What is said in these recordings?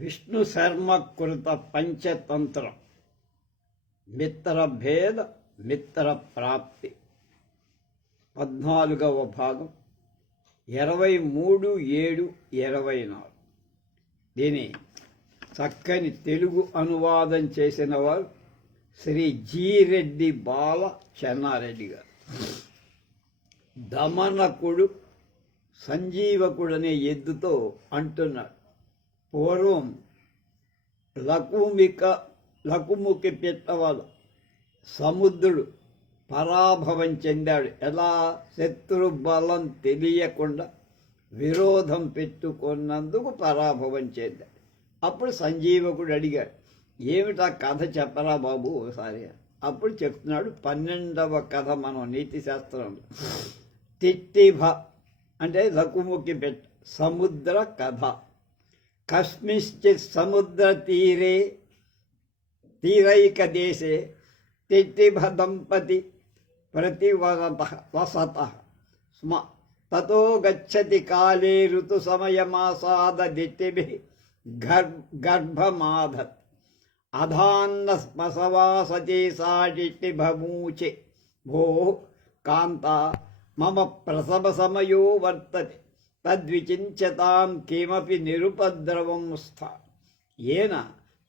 విష్ణు శర్మ కృత పంచతంత్రం మిత్రభేద మిత్ర ప్రాప్తి 14వ భాగం 23/7/24. దీని చక్కని తెలుగు అనువాదం చేసిన వారు శ్రీ జి రెడ్డి బాల చెన్నారెడ్డి గారు. దమనకుడు సంజీవకుడనే ఎద్దుతో అంటున్నాడు, పూర్వం లకుముకి పెట్టవల సముద్రుడు పరాభవం చెందాడు. ఎలా? శత్రు బలం తెలియకుండా విరోధం పెట్టుకున్నందుకు పరాభవం చెందాడు. అప్పుడు సంజీవకుడు అడిగాడు, ఏమిటా కథ చెప్పరా బాబు ఒకసారి. అప్పుడు చెప్తున్నాడు 12వ కథ మనం నీతి శాస్త్రంలో. తిట్టిభ అంటే లకుముకి పెట్ట సముద్ర కథ. కస్మిశ్చిత్ సముద్ర తీరైక దేశే తిట్టిభ దంపతి వసత స్మ తతో గచ్చతి కాలే ఋతు సమయమాసాద దిట్టిభిః గర్భమాధత్ అధాన్న స్మసవాసతే సా దిట్టిభమూచే భో కాంత మమ ప్రసవ సమయో వర్తతే తద్విచించతాం కిమపి నిరుపద్రవం స్థా ఏన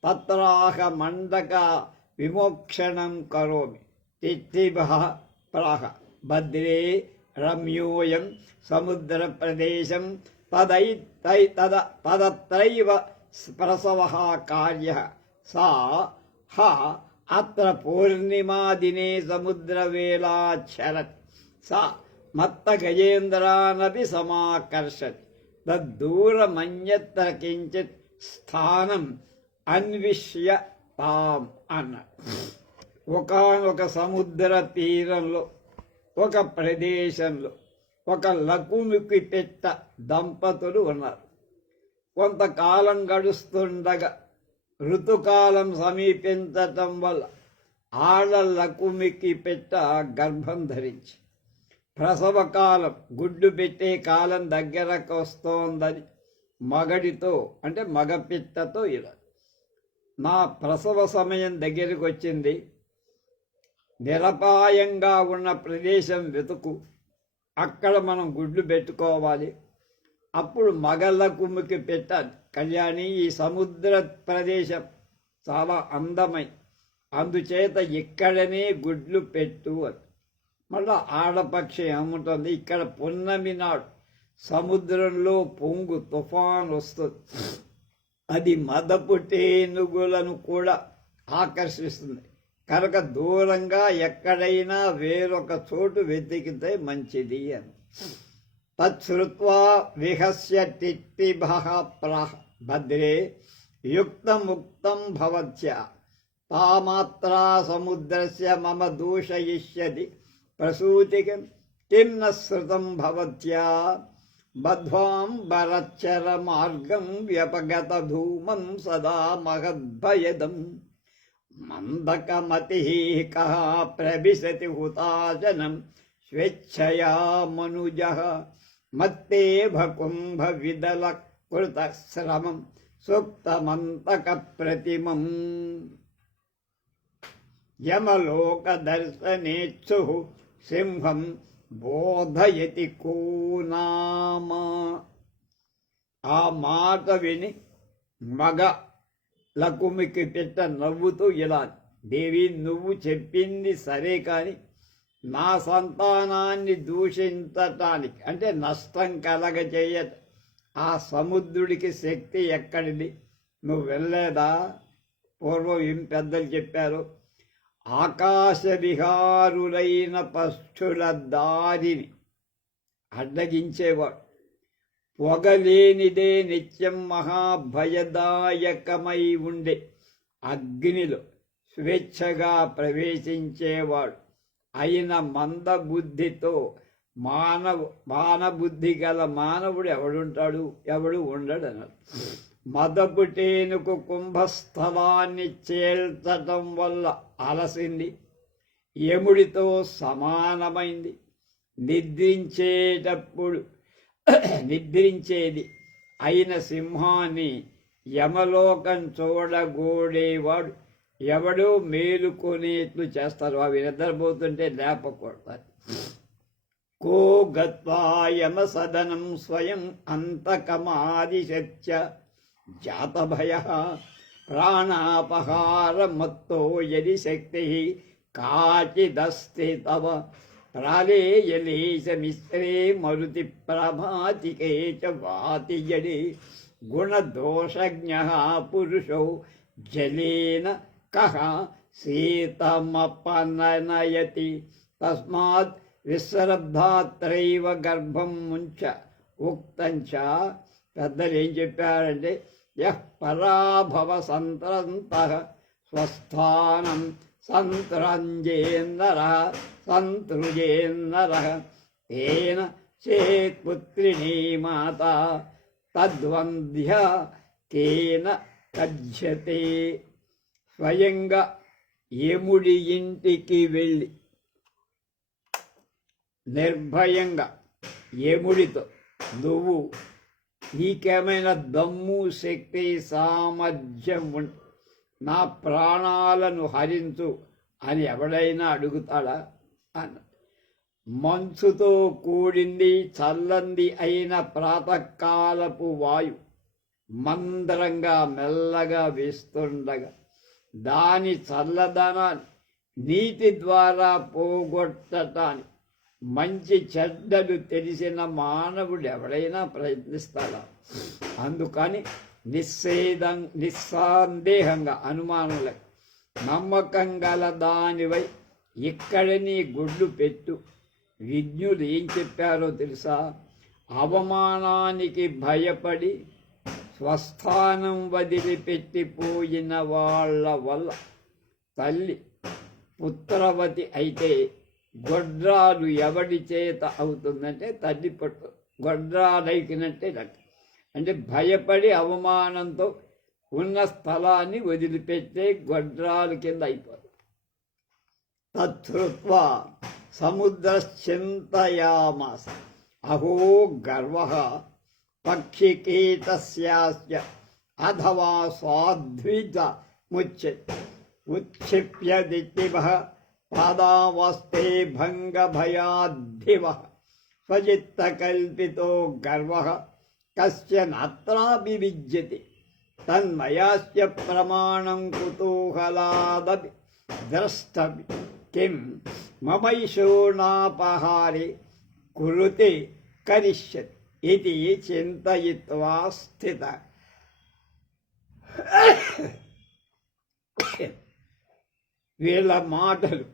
తత్రాహ మండక విమోక్షణం కరోమి. తిట్టిభః ప్రాహ భద్రే రమ్యోయం సముద్ర ప్రదేశం తదత్రైవ ప్రసవః కార్యః సా హ అత్ర పూర్ణిమాదినే సముద్రవేళాచరత్ సా మత్త గజేంద్రానపి సమాకర్షతి తద్దూరమన్యత్ర కించిత్ స్థానం అన్విష్య తాం అన్నాడు. ఒకానొక సముద్ర తీరంలో ఒక ప్రదేశంలో ఒక లకుముకి పెట్ట దంపతులు ఉన్నారు. కొంతకాలం గడుస్తుండగా ఋతుకాలం సమీపించటం వల్ల ఆడ లకుమికి పెట్ట గర్భం ధరించి ప్రసవకాలం గుడ్డు పెట్టే కాలం దగ్గరకు వస్తోందని మగడితో అంటే మగపిట్టతో ఇలా, నా ప్రసవ సమయం దగ్గరికి వచ్చింది, నిరపాయంగా ఉన్న ప్రదేశం వెతుకు, అక్కడ మనం గుడ్లు పెట్టుకోవాలి. అప్పుడు మగలకుముకి పెట్టాలి, కళ్యాణి ఈ సముద్ర ప్రదేశం చాలా అందమై, అందుచేత ఇక్కడనే గుడ్లు పెట్టు అని. మళ్ళా ఆడపక్షి ఏముంటుంది, ఇక్కడ పున్నమి నాడు సముద్రంలో పొంగు తుఫాన్ వస్తుంది, అది మదపు టేనుగులను కూడా ఆకర్షిస్తుంది కనుక దూరంగా ఎక్కడైనా వేరొక చోటు వెతికితే మంచిది అని. తచ్చుత్వా విహస్య తిట్టిభః ప్రాహ భద్రే యుక్తముక్తం భవత్య తామాత్రా సముద్రస్య మమ దూషయిష్యతి ప్రసూతికం కిం న శ్రుతం భవత్యా బధ్వాం బరచ్చర మార్గం వ్యపగత ధూమం సదా మహద్భయదం మందకమతిః కః ప్రవిశతి హుతాశనం స్వేచ్ఛయా మనుజః మత్తేభ కుంభ విదల కృత శ్రమం సుప్తమంతక ప్రతిమం యమలోక దర్శనేచ్ఛు సింహం బోధయతి కోనామ. ఆ మాట విని మగ లకుమికి పెట్ట నవ్వుతూ ఇలా, దేవి నువ్వు చెప్పింది సరే, కానీ నా సంతానాన్ని దూషించటానికి అంటే నష్టం కలగచేయ ఆ సముద్రుడికి శక్తి ఎక్కడిది? నువ్వు వెళ్ళలేదా? పూర్వం ఏం పెద్దలు చెప్పారు, ఆకాశ విహారులైన పక్షుల దారిని అడ్డగించేవాడు, పొగలేనిదే నిత్యం మహాభయదాయకమై ఉండే అగ్నిలో స్వేచ్ఛగా ప్రవేశించేవాడు అయిన మందబుద్ధితో మానబుద్ధి గల మానవుడు ఎవడుంటాడు? ఎవడు ఉండడు అన్నాడు. మదపుటేనుకు కుంభస్థలాన్ని చేల్చటం వల్ల అలసింది, యముడితో సమానమైంది. నిద్రించేది అయిన సింహాన్ని యమలోకం చూడగూడేవాడు ఎవడో మేలుకొనేట్లు చేస్తారు. అవి నిద్రపోతుంటే లేపకూడదు. కో గత్వా యమ సదనం స్వయం అంతకమాదిశత్య జాతభయ ప్రాణాపహారమత్తో యది శక్తి కాచిదస్తి తవ ప్రాళేయలేశమిశ్రే మరుతి ప్రభాతికే చ వాతి యడి గుణదోషజ్ఞ పురుషో జలేన కః శీతమపనయతి తస్మాత్ విశ్రబ్ధాత్రైవ గర్భం ముంచ ఉక్తంచ. పెద్దలు ఏం చెప్పారంటే, యః పరాభవ సంత్రంతః స్వస్థానం సంతృంజేన్నరః సంతృజేన్నరః తేన చేత్పుత్రిణీ మాతా తద్వంద్య కేన కజ్యతే. స్వయంగా యముడి ఇంటికి వెళ్ళి నిర్భయంగా యముడితో, నువ్వు నీకేమైనా దమ్ము శక్తి సామర్థ్యం నా ప్రాణాలను హరించు అని ఎవడైనా అడుగుతాడా అన్న. మంచుతో కూడింది చల్లంది అయిన ప్రాతకాలపు వాయు మందరంగా మెల్లగా వేస్తుండగా దాని చల్లదనాన్ని నీటి ద్వారా పోగొట్టటానికి మంచి చెడ్డలు తెలిసిన మానవుడు ఎవడైనా ప్రయత్నిస్తాడా? అందుకని నిస్సందేహంగా అనుమానుల నమ్మకం గల దానివై ఇక్కడ నీ గుడ్లు పెట్టు. విజ్ఞులు ఏం చెప్పారో తెలుసా? అవమానానికి భయపడి స్వస్థానం వదిలిపెట్టిపోయిన వాళ్ళ వల్ల తల్లి పుత్రవతి అయితే గొడ్రాలు ఎవడి చేత అవుతుందంటే తల్లి పట్టు గొడ్రాలైకినట్టే లెక్క. అంటే భయపడి అవమానంతో ఉన్న స్థలాన్ని వదిలిపెట్టే గొడ్రాలు కింద అయిపోతుంది. తత్కృత్వా సముద్రశ్చింతయామాస అహో గర్వః పక్షికీటస్యాస్య అథవా స్వాద్విజ ఉచ్ఛిప్యదితివః పాదావస్తే భంగభయాద్ధివః స్వచిత్తకల్పితో గర్వః కశ్చనాత్రాపి విద్యతే తన్మయాస్య ప్రమాణం కుతూహలాదపి ద్రష్టవ్యం కిం మమైషోణాపహారే కురుతే కరిష్యతి ఇది చింతయిత్వా స్థిత. వీళ్ళ మాటలు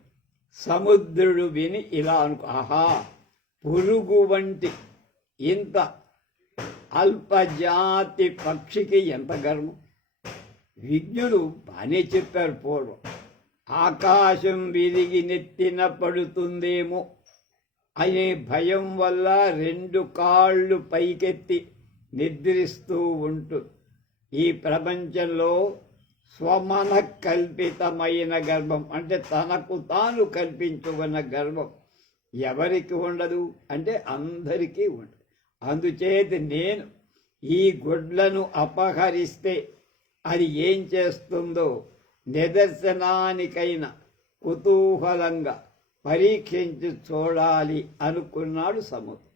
సముద్రుడు విని ఇలా అనుకో, ఆహా, పురుగు వంటి ఇంత అల్పజాతి పక్షికి ఎంత గర్వం. విజ్ఞుడు బాగానే చెప్పారు పూర్వం, ఆకాశం విరిగి నెత్తిన పడుతుందేమో అనే భయం వల్ల 2 కాళ్ళు పైకెత్తి నిద్రిస్తూ ఉంటుంది. ఈ ప్రపంచంలో స్వమన కల్పితమైన గర్భం అంటే తనకు తాను కల్పించుకున్న గర్భం ఎవరికి ఉండదు అంటే అందరికీ ఉండదు. అందుచేత నేను ఈ గుడ్లను అపహరిస్తే అది ఏం చేస్తుందో నిదర్శనానికైనా కుతూహలంగా పరీక్షించి చూడాలి అనుకున్నాడు సముద్రం.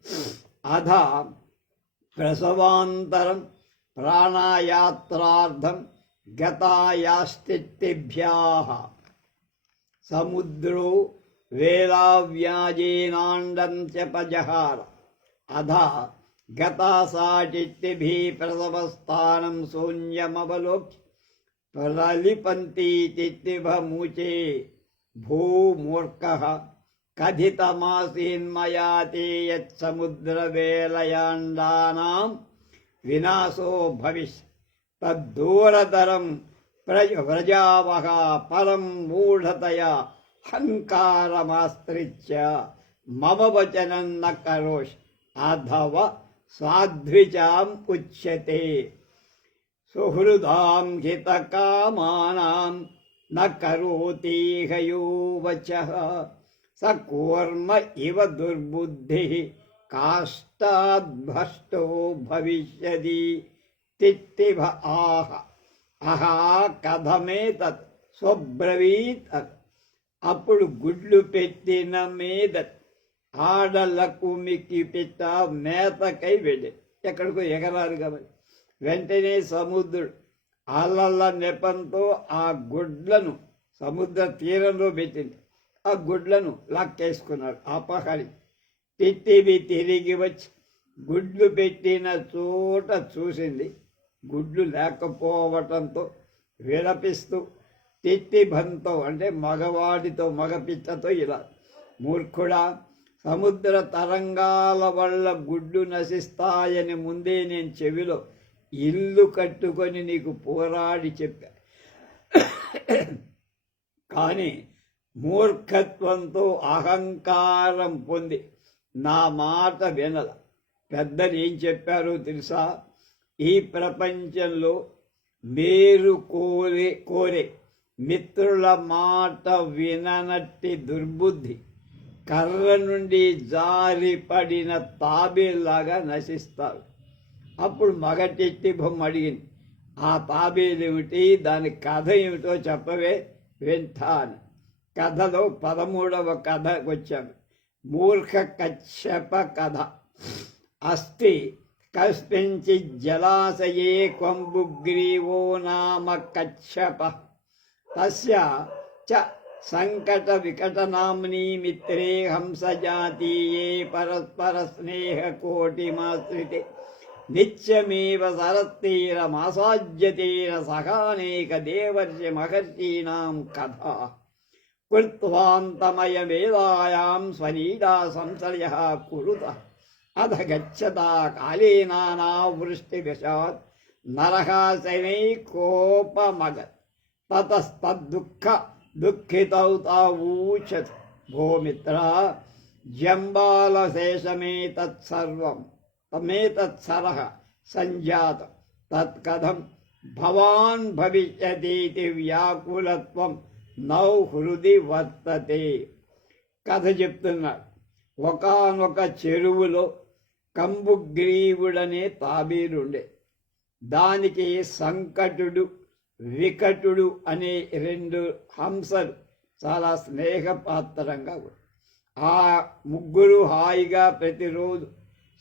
అధ ప్రసవాంతరం ప్రాణాయాత్రార్థం గతాయాస్థితిభ్యాః సముద్రో వేలావ్యాజేనాండం చ పజహార అధ గతాసాచిత్తిభిః ప్రసవస్థానం శూన్యమవలోక్య ప్రలిపంతీతిభముచే భూమూర్ఖః కథితమాసీన్మయా తే యత్సముద్రవేలయాండానాం వినాశో భవిష్యత్ తద్దూరతరం వ్రజావహ పరం మూఢతయా హంకారమాశ్రిత్య మమ వచనం న కరోష్ అధవ సాధ్విజాం ఉచ్యతే సుహృదాం హితకామానాం న కరోతీహ యో వచః స కూర్మ ఇవ దుర్బుద్ధిః కాష్టాద్భ్రష్టో భవిష్యతి తిత్తిభ ఆహ అహా కథమేతత్ స్వబ్రవీత్. అప్పుడు గుడ్లు పెట్టిన మీద ఆడలకు మిక్కి పిట్ట మేతకై వెళ్ళి ఎక్కడికో ఎగరారు కాబట్టి వెంటనే సముద్రుడు అలల నెపంతో ఆ గుడ్లను సముద్ర తీరంలో పెట్టింది. ఆ గుడ్లను లాక్కేసుకున్నాడు అపహరి. తిత్తివి తిరిగి వచ్చి గుడ్లు పెట్టిన చోట చూసింది. గుడ్లు లేకపోవటంతో విలపిస్తూ తిత్తిభంతో అంటే మగవాడితో మగపిచ్చతో ఇలా, మూర్ఖుడా, సముద్ర తరంగాల వల్ల గుడ్లు నశిస్తాయని ముందే నేను చెవిలో ఇల్లు కట్టుకొని నీకు పోరాడి చెప్పా. కానీ మూర్ఖత్వంతో అహంకారం పొంది నా మాట వినల. పెద్దలు ఏం చెప్పారో తెలుసా? ఈ ప్రపంచంలో మేరు కోరే మిత్రుల మాట విననట్టి దుర్బుద్ధి కర్ర నుండి జారి పడిన తాబేలాగా నశిస్తారు. అప్పుడు మగటెట్టి బొమ్మ అడిగింది, ఆ తాబేలేమిటి, దాని కథ ఏమిటో చెప్పవే వింటాను. కథలో 13వ కథ వచ్చాను. మూర్ఖ కశ్యప కథ. అస్తి కస్మించి జలాశయే క్వంబుగ్రీవో నామ కశ్యప. తస్య చ సంకట వికటనామ్ని మిత్రే హంసజాతీయే పరస్పర స్నేహ కోటిమాశ్రితే నిత్యమేవ సరత్తీరమాసాజ్యతేన సహానేక దేవర్షి మహర్షీణాం కథా కృత్వాంతమయవేదాయాం స్వనీడా సంశయ కురుత అధ గచ్చతా కాళేనావృష్టివశాత్ నరః శనైకోపమగత్ తతస్తద్దుఃఖ దుఃఖితౌ తావూచత్. భో మిత్ర, జంబాలశేషమేతత్సర్వం తమేతత్సరః సంజాతం తత్కథం భవాన్ భవిష్యతీతి వ్యాకులత్వం నౌ హృది వర్తతే. కథ చెప్తున్నాడు. ఒకానొక చెరువులో కంబుగ్రీవుడనే తాబేలుండే. దానికి సంకటుడు వికటుడు అనే 2 హంసలు చాలా స్నేహపాత్రంగా ఉన్నాయి. ఆ ముగ్గురు హాయిగా ప్రతిరోజు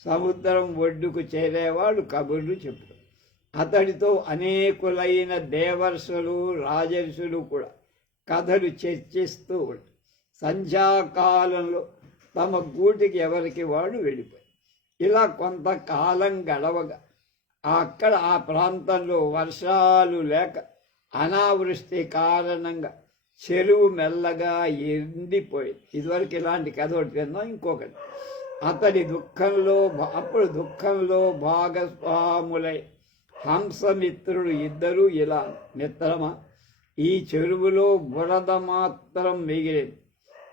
సముద్రం ఒడ్డుకు చేరేవాడు కబుర్లు చెప్తారు. అతడితో అనేకులైన దేవర్షులు రాజర్షులు కూడా కథలు చర్చిస్తూ ఉంటారు. సంధ్యాకాలంలో తమ గూటికి ఎవరికి వాడు వెళ్ళిపోయి ఇలా కొంతకాలం గడవగా అక్కడ ఆ ప్రాంతంలో వర్షాలు లేక అనావృష్టి కారణంగా చెరువు మెల్లగా ఎండిపోయింది. ఇదివరకు ఇలాంటి కథ ఒకటి విన్నాం. ఇంకొకటి, అతడి అప్పుడు దుఃఖంలో భాగస్వాములై హంసమిత్రుడు ఇద్దరూ ఇలా, మిత్రమా, ఈ చెరువులో బురద మాత్రం మిగిలింది,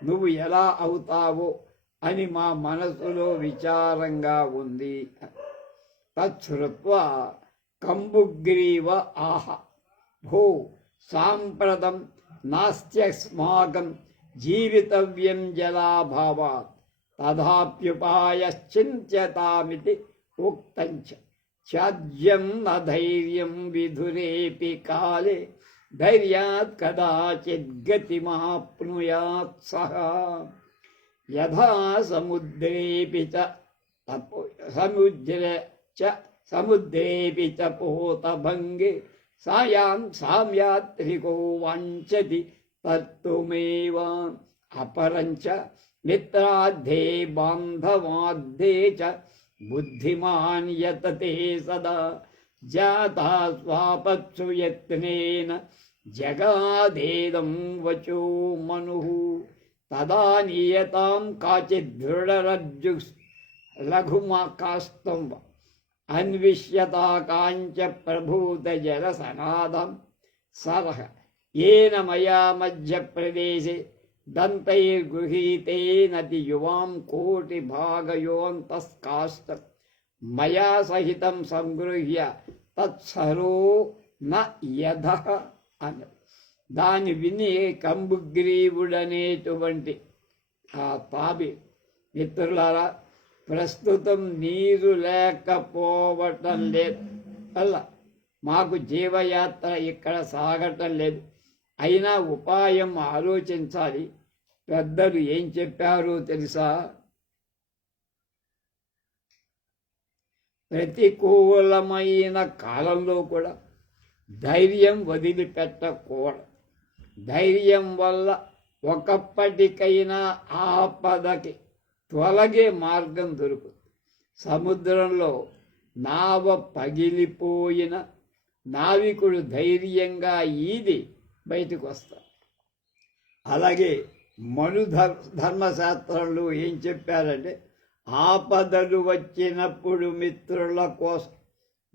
నువ్వు ఎలా అవుతావో అని మా మనసులో విచారంగా ఉంది. తచ్చుత్వా కంబుగ్రీవ ఆహ భో సాంప్రదం నాస్త్యస్మాకం జీవితవ్యం జలాభావాత్ తథాప్యుపాయశ్చింత్యతామితి ఉక్తంచ. త్యాజ్యం అధైర్యం విధురేపి కాలే ధైర్యాత్ కదాచిత్ గతిమాప్నుయాత్ సహ. యథా సముద్రేపి చ పోతభంగే సాయాం సామ్యాత్రికో వాంఛతి తత్తుమేవ. అపరంచ మిత్రార్థే బాంధవార్థే చ బుద్ధిమాన్ యతతే సదా జాతా స్వాపత్సు యత్నేన జగాదేదం వచో మనుః. తదా నియతాం కాచిద్ దృఢరజ్జు లఘుమాకాస్తం అన్విష్యతా కాంచ ప్రభూత జలసనాదం సరః ఏన మయా మధ్యప్రదేశే దంతైర్గృహీతేనతి యువాం కోటి భాగయోంతస్కాష్టం మయా సహితం సంగృహ్య తత్సరో న యధః అన్నది. దాని విని కంబుగ్రీవుడనేటువంటి ఆ తాబి, మిత్రులారా, ప్రస్తుతం నీరు లేకపోవటం లేదు, అలా మాకు జీవయాత్ర ఇక్కడ సాగటం లేదు. అయినా ఉపాయం ఆలోచించాలి. పెద్దలు ఏం చెప్పారో తెలుసా? ప్రతికూలమైన కాలంలో కూడా ధైర్యం వదిలిపెట్టకూడదు. ధైర్యం వల్ల ఒకప్పటికైనా ఆపదకి తొలగే మార్గం దొరుకుతుంది. సముద్రంలో నావ పగిలిపోయిన నావికుడు ధైర్యంగా ఈది బయటకు వస్తాడు. అలాగే ధర్మశాస్త్రంలో ఏం చెప్పారంటే, ఆపదలు వచ్చినప్పుడు మిత్రుల కోసం,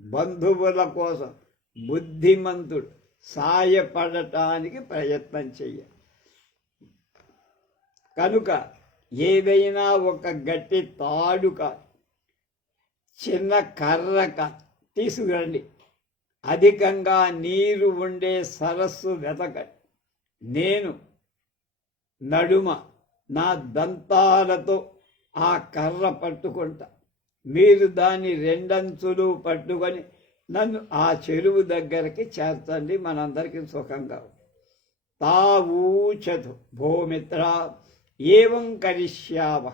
బంధువుల కోసం బుద్ధిమంతుడు సాయపడటానికి ప్రయత్నం చెయ్యాలి. కనుక ఏదైనా ఒక గట్టి తాడుక, చిన్న కర్రక తీసుకురండి. అధికంగా నీరు ఉండే సరస్సు వెతకండి. నేను నడుమ నా దంతాలతో ఆ కర్ర పట్టుకుంటా. మీరు దాని రెండంచులు పట్టుకొని నన్ను ఆ చెరువు దగ్గరికి చేర్చండి. మనందరికీ సుఖంగా తావూచతు భూమిత్ర ఏవం కరిష్యావ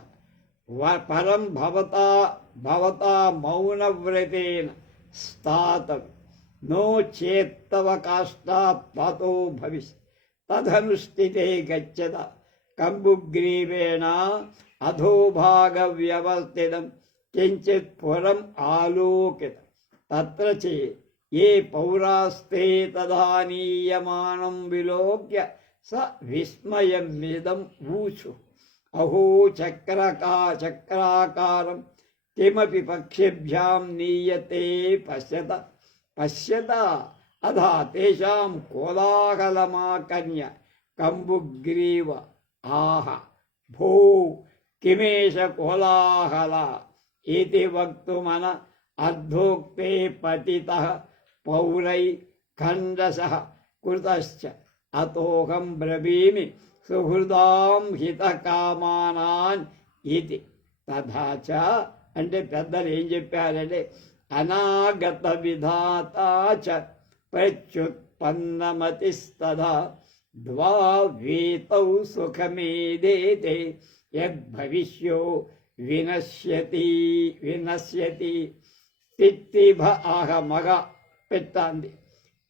పరం భవతా మౌనవ్రతేన స్థాతం నో చేత్తవ కాష్టాత్తో భవిష్య తదనుష్ఠితే గచ్చత కంబుగ్రీవేణ అధోభాగ వ్యవస్థితం కించిత్ పురం ఆలోకిత తత్ర చే ఏ పౌరాస్తే తదానీయమానం విలోక్య స విస్మయమిదం ఊచు అహో చక్రాకారం కిమపి పక్షిభ్యాం నీయతే పశ్యత అధా తేషాం కోలాహలమాకన్య కంబుగ్రీవ ఆహ భో కిమేష కోలాహల ఇతి వక్తుమన అర్ధోక్తే పతితః పౌరై ఖండసః కృతశ్చ అతోహం బ్రవీమి సుహృదాం హితకామానాన్ ఇది. తథాచ అంటే పెద్దలు ఏం చెప్పారంటే, అనాగత విధాతాచ ప్రత్యుత్పన్నమతిస్తదా ద్వావేతౌ సుఖమేదేతే యద్భవిష్యో వినశ్యతి తిత్తిభ ఆహ మగ పెట్టాంది.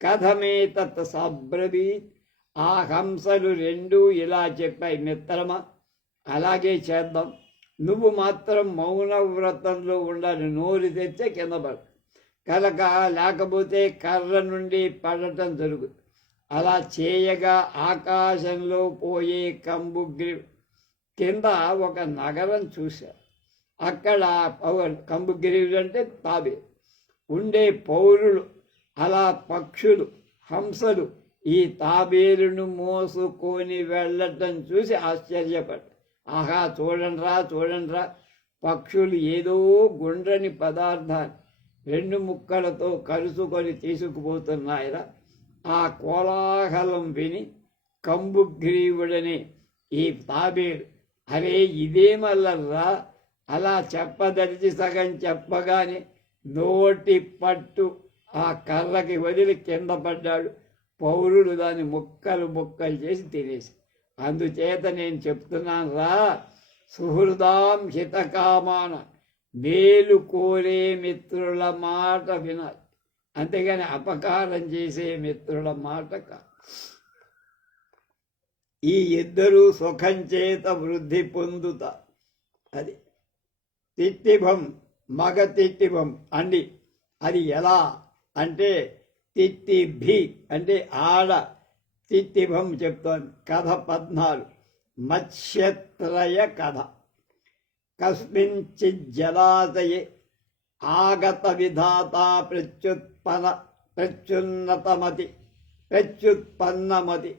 కథమేతత్ సబ్రవీత్. ఆ హంసలు రెండూ ఇలా చెప్పాయి, మిత్రమా అలాగే చేద్దాం, నువ్వు మాత్రం మౌన వ్రతంలో ఉండాలి, నోరు తెచ్చే కింద పడు కనుక, లేకపోతే కర్ర నుండి పడటం జరుగుతుంది. అలా చేయగా ఆకాశంలో పోయే కంబుగ్రి కింద ఒక నగరం చూశారు. అక్కడ కంబుగిరి అంటే తాబే ఉండే పౌరులు, అలా పక్షులు, హంసలు ఈ తాబేలును మోసుకొని వెళ్ళటం చూసి ఆశ్చర్యపడ్డారు. ఆహా, చూడండిరా, పక్షులు ఏదో గుండ్రని పదార్థాన్ని రెండు ముక్కలతో కలుసుకొని తీసుకుపోతున్నాయిరా. ఆ కోలాహలం విని కంబుగ్రీవుడని ఈ తాబేలు, అరే ఇదేమల్లరా, అలా చెప్పదలిచి సగం చెప్పగానే నోటి పట్టు ఆ కర్రకి వదిలి కింద పడ్డాడు. పౌరులు దాన్ని ముక్కలు చేసి తినేసి. అందుచేత నేను చెప్తున్నాను రా, సుహృదాం హితకామాన, మేలు కోరే మిత్రుల మాట వినాలి, అంతేగాని అపకారం చేసే మిత్రుల మాట కాదు. ఈ ఇద్దరు సుఖం చేత వృద్ధి పొందుతా. అది తిట్టిభం, మగ తిట్టిభం అండి. అది ఎలా అంటే, తిట్టిభి అంటే ఆడ, తిట్టిభం చెప్తోంది. కథ 14 మత్స్యత్రయ కథ. కస్మించిత్ జలాశయే ఆగత విధాత ప్రత్యుత్పన్నమతి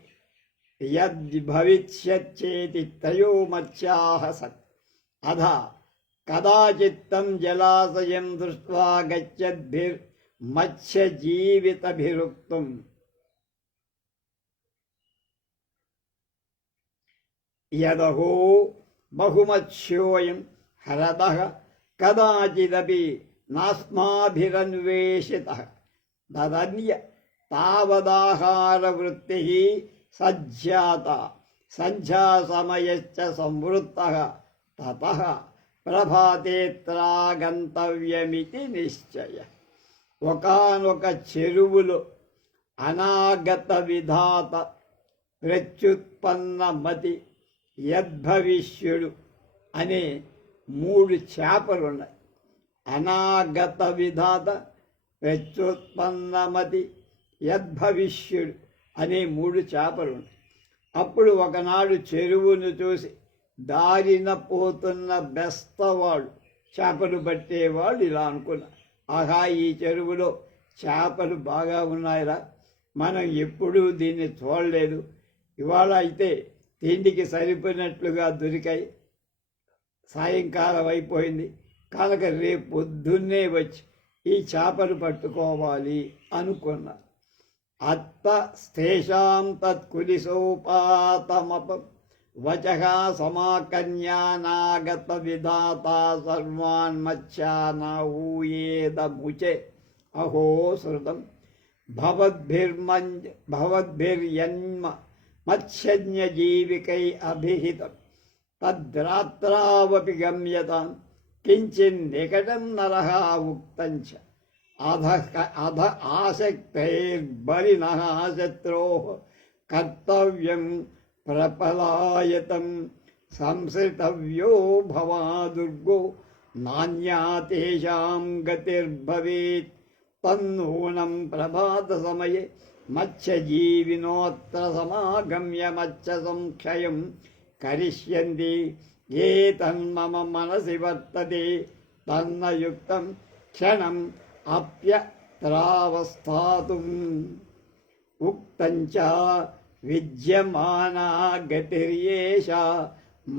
యద్భవిష్యచ్చేతి త్రయో మత్స్యాః సత్. అధ కదాచిత్తం జలాశయం దృష్ట్వా గచ్చద్భిర్మత్స్యజీవితభిరుక్తం. యదహో బహుమత్స్యోయం హ్రదః కదాచిదపి నాస్మాభిరన్వేషితః తదన్య తావదాహారవృత్తి సజ్జాత సంధ్యాసమయశ్చ సంవృత్తః తతః ప్రభాతేత్రా గంతవ్యమితి నిశ్చయ. ఒకానొక చెరువులో అనాగత విధాత ప్రత్యుత్పన్నమతి యద్భవిష్యుడు అనే 3 చేపలున్నాయి. అనాగత విధాత, ప్రత్యుత్పన్నమతి, యద్భవిష్యుడు అనే 3 చేపలున్నాయి. అప్పుడు ఒకనాడు చెరువును చూసి దారిన పోతున్న బెస్తవాడు, చేపలు పట్టేవాడు ఇలా అనుకున్నా, ఆహా ఈ చెరువులో చేపలు బాగా ఉన్నాయిరా, మనం ఎప్పుడూ దీన్ని చూడలేదు, ఇవాళ అయితే తిండికి సరిపోయినట్లుగా దొరికాయి, సాయంకాలం అయిపోయింది కనుక రేపు పొద్దున్నే వచ్చి ఈ చేపలు పట్టుకోవాలి అనుకున్నా. అత్త స్థేషాం తత్కులిసోపాతమప వచః సమాకన్యానాగత విధాత సర్వాన్ మత్స్యానూయేదముచే అహో శృతం భవద్భిర్యన్మ మత్స్యజ్ఞజీవికై అభిహితం తద్రాత్రావపి గమ్యతాం కించిన్నికటం నరః ఉక్తంచ అధ ఆసక్తైర్బలినః శత్రోః కర్తవ్యం ప్రపలాయతం సంసృతవ్యో భవాదుర్గో నాన్యా తేషాం గతిర్భవేత్ తన్నూనం ప్రభాత సమయే మత్స్యజీవినోత్ర సమాగమ్య మత్స్య సంక్షయం కరిష్యంతి ఏ తన్మమ మనసి వర్తతే తన్నయుక్తం క్షణం అప్యత్రావస్థాతుం ఉక్తంచ విద్యమానా గతిర్యేషా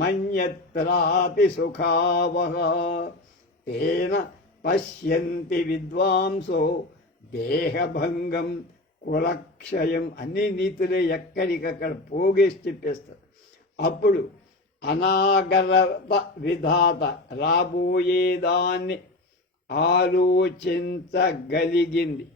మన్యత్రాపి సుఖావహ తేన పశ్యంతి విద్వాంసో దేహభంగం కులక్షయం. అన్ని నీతులే ఎక్కడికక్కడ పోగేసి చెప్పేస్తారు. అప్పుడు అనాగత విధాత రాబోయేదాన్ని ఆలోచించగలిగింది.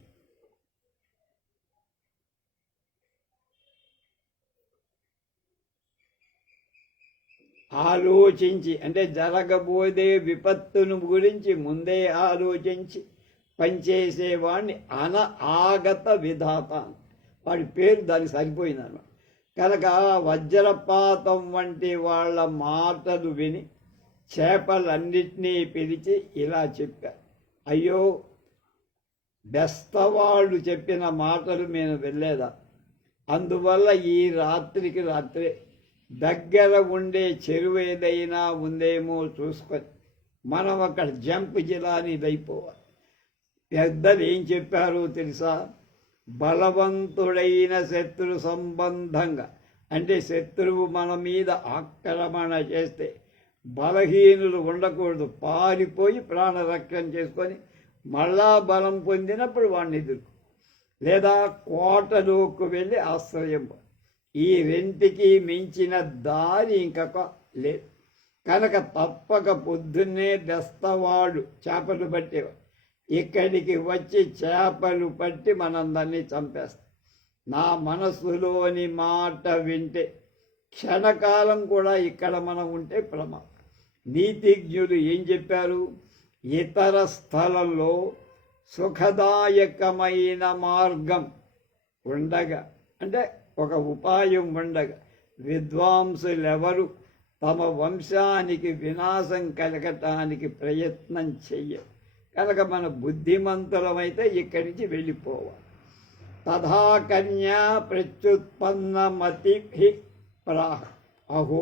ఆలోచించి అంటే జరగబోయే విపత్తును గురించి ముందే ఆలోచించి పనిచేసేవాడిని ఆగత విధాత, వాడి పేరు దానికి సరిపోయిందన్నమాట. కనుక వజ్రపాతం వంటి వాళ్ళ మాటలు విని చేపలన్నిటినీ పిలిచి ఇలా చెప్పారు, అయ్యో బెస్తవాళ్ళు చెప్పిన మాటలు మేము వెళ్ళేదా, అందువల్ల ఈ రాత్రికి రాత్రే దగ్గర ఉండే చెరువు ఏదైనా ఉందేమో చూసుకొని మనం అక్కడ జంప్ జిలాని ఇదైపోవాలి. పెద్దలు ఏం చెప్పారో తెలుసా, బలవంతుడైన శత్రు సంబంధంగా అంటే శత్రువు మన మీద ఆక్రమణ చేస్తే బలహీనులు ఉండకూడదు, పారిపోయి ప్రాణరక్షణ చేసుకొని మళ్ళా బలం పొందినప్పుడు వాడిని ఎదుర్కో, లేదా కోటలోకి వెళ్ళి ఆశ్రయం. ఈ రెంటికి మించిన దారి ఇంకొక లేదు. కనుక తప్పక పొద్దున్నే బెస్తవాడు చేపలు పట్టేవాడు ఇక్కడికి వచ్చి చేపలు పట్టి మనందరినీ చంపేస్తాం. నా మనస్సులోని మాట వింటే క్షణకాలం కూడా ఇక్కడ మనం ఉంటే ప్రమాదం. నీతిజ్ఞులు ఏం చెప్పారు, ఇతర స్థలంలో సుఖదాయకమైన మార్గం ఉండగా అంటే ఒక ఉపాయం ఉండగా విద్వాంసులెవరు తమ వంశానికి వినాశం కలగటానికి ప్రయత్నం చెయ్యరు. కనుక మన బుద్ధిమంతులమైతే ఇక్కడి నుంచి వెళ్ళిపోవాలి. తథా కన్యా ప్రత్యుత్పన్నమతి ప్రాహ అహో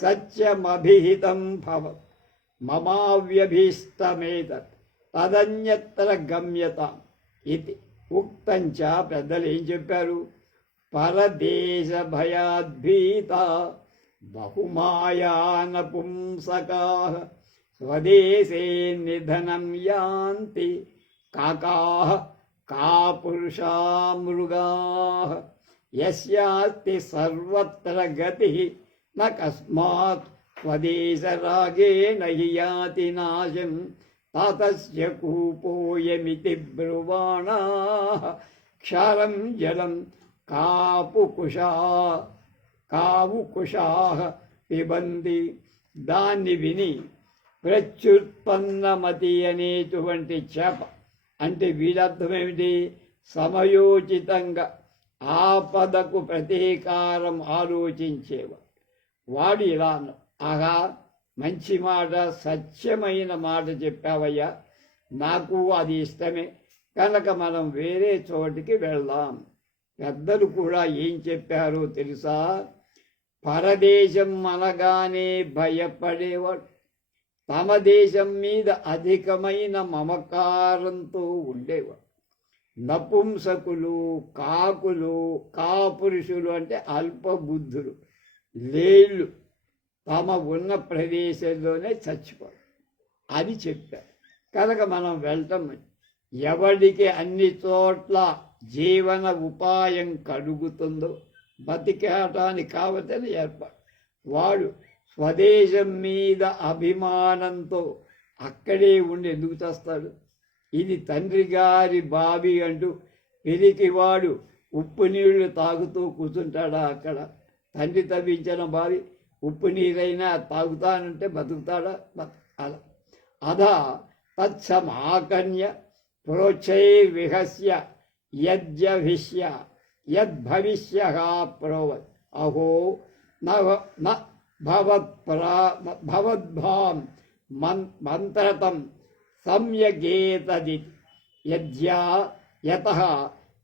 సత్యమభిహితం భవ మమావ్యభీష్టమేతత్ తదన్యత్ర గమ్యతాం ఇది ఉక్తంచ. పెద్దలు ఏం చెప్పారు, పరదేశ భయాద్భీత బహుమాయానపుంసకాః స్వదేశే నిధనం యాంతి కాకాః కాపురుషా మృగాః యస్యాస్తి సర్వత్ర గతిః న కస్మాత్ స్వదేశరాగేణ హి యాతి నాశం తాతస్య కూపోయమితి బ్రువాణా క్షారం జలం కావు కుషాః పిబంది. దాన్ని విని ప్రత్యుత్పన్నమతి అనేటువంటి చేప అంటే వీడర్థమేమిటి? సమయోచితంగా ఆపదకు ప్రతీకారం ఆలోచించేవాడు. వాడు ఇలా అన్నాడు, ఆహా మంచి మాట, సత్యమైన మాట చెప్పావయ్యా, నాకు అది ఇష్టమే, కనుక మనం వేరే చోటికి వెళ్దాం. పెద్దలు కూడా ఏం చెప్పారో తెలుసా? పరదేశం అనగానే భయపడేవాడు, తమ దేశం మీద అధికమైన మమకారంతో ఉండేవాడు. నపుంసకులు, కాకులు, కాపురుషులు అంటే అల్పబుద్ధులు, లేళ్ళు తమ ఉన్న ప్రదేశంలోనే చచ్చిపోరు అని చెప్పారు. కనుక మనం వెళ్తాం. ఎవడికి అన్ని చోట్ల జీవన ఉపాయం కలుగుతుందో, బతికేటానికి కావతని ఏర్పాటు, వాడు స్వదేశం మీద అభిమానంతో అక్కడే ఉండి ఎందుకు చేస్తాడు? ఇది తండ్రి గారి బావి అంటూ పిరికివాడు ఉప్పు నీళ్లు తాగుతూ కూర్చుంటాడా? అక్కడ తండ్రి తవ్వించిన బావి ఉప్పు నీరైనా తాగుతానంటే బతుకుతాడా? అలా అదా తత్సమాకన్య ప్రోచ్చైర్విహస్య యద్యభిష్య యద్భవిష్య ప్రోవత్ అహో న భవద్భాం మంత్రతం సమ్యగేతది యతః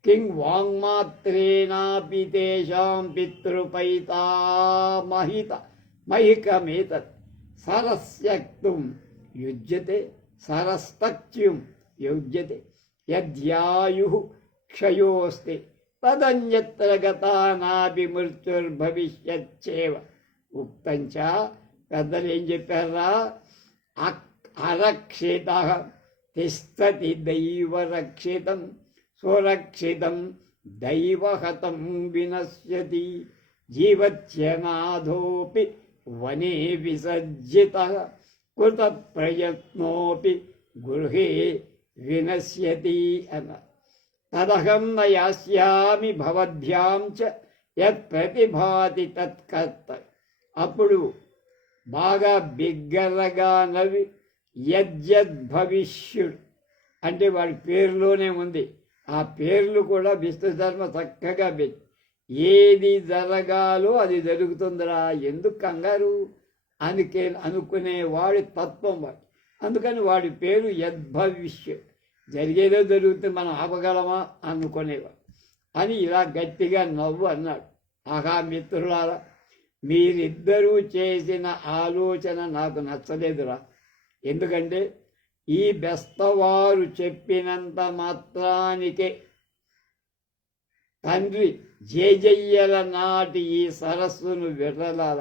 కిం వాంగ్మాత్రేణాపి తేషాం పితృపైతామహికమేతత్ సరస్యక్తుం యుజ్యతే సరస్తక్త్యుం యుజ్యతే యద్యాయుః క్షయోస్తి తదన్యత్ర గతానాపి మృత్యుర్భవిష్యచ్చేవ ఉక్తంచ. పెద్దలు ఏం చెప్పారా? అరక్షితః తిష్టతి దైవరక్షితం స్వరక్షితం దైవహతం వినశ్యతి జీవత్యనాథోపి వనే విసర్జితః కృత ప్రయత్నోపి గృహే వినశ్యతి అన్న. తదహం న యాస్యామి భవద్భ్యాం చ యత్ ప్రతిభాతి తత్కర్త. అప్పుడు బాగా బిగ్గరగా నవ్వి యద్భవిష్యుడు అంటే వాడి పేరులోనే ఉంది. ఆ పేర్లు కూడా విష్ణు ధర్మ చక్కగా పెట్టి ఏది జరగాలో అది జరుగుతుందిరా, ఎందుకు కంగారు అనుకునే వాడి తత్వం వాడు. అందుకని వాడి పేరు యద్భవిష్యుడు. జరిగేదో జరుగుతుంది, మనం ఆపగలమా అనుకునేవాడు అని ఇలా గట్టిగా నవ్వు అన్నాడు. ఆహా మిత్రులారా, మీరిద్దరూ చేసిన ఆలోచన నాకు నచ్చలేదురా. ఎందుకంటే ఈ బెస్తవారు చెప్పినంత మాత్రానికే తండ్రి జేజయ్యల నాటి ఈ సరస్సును విడలాల.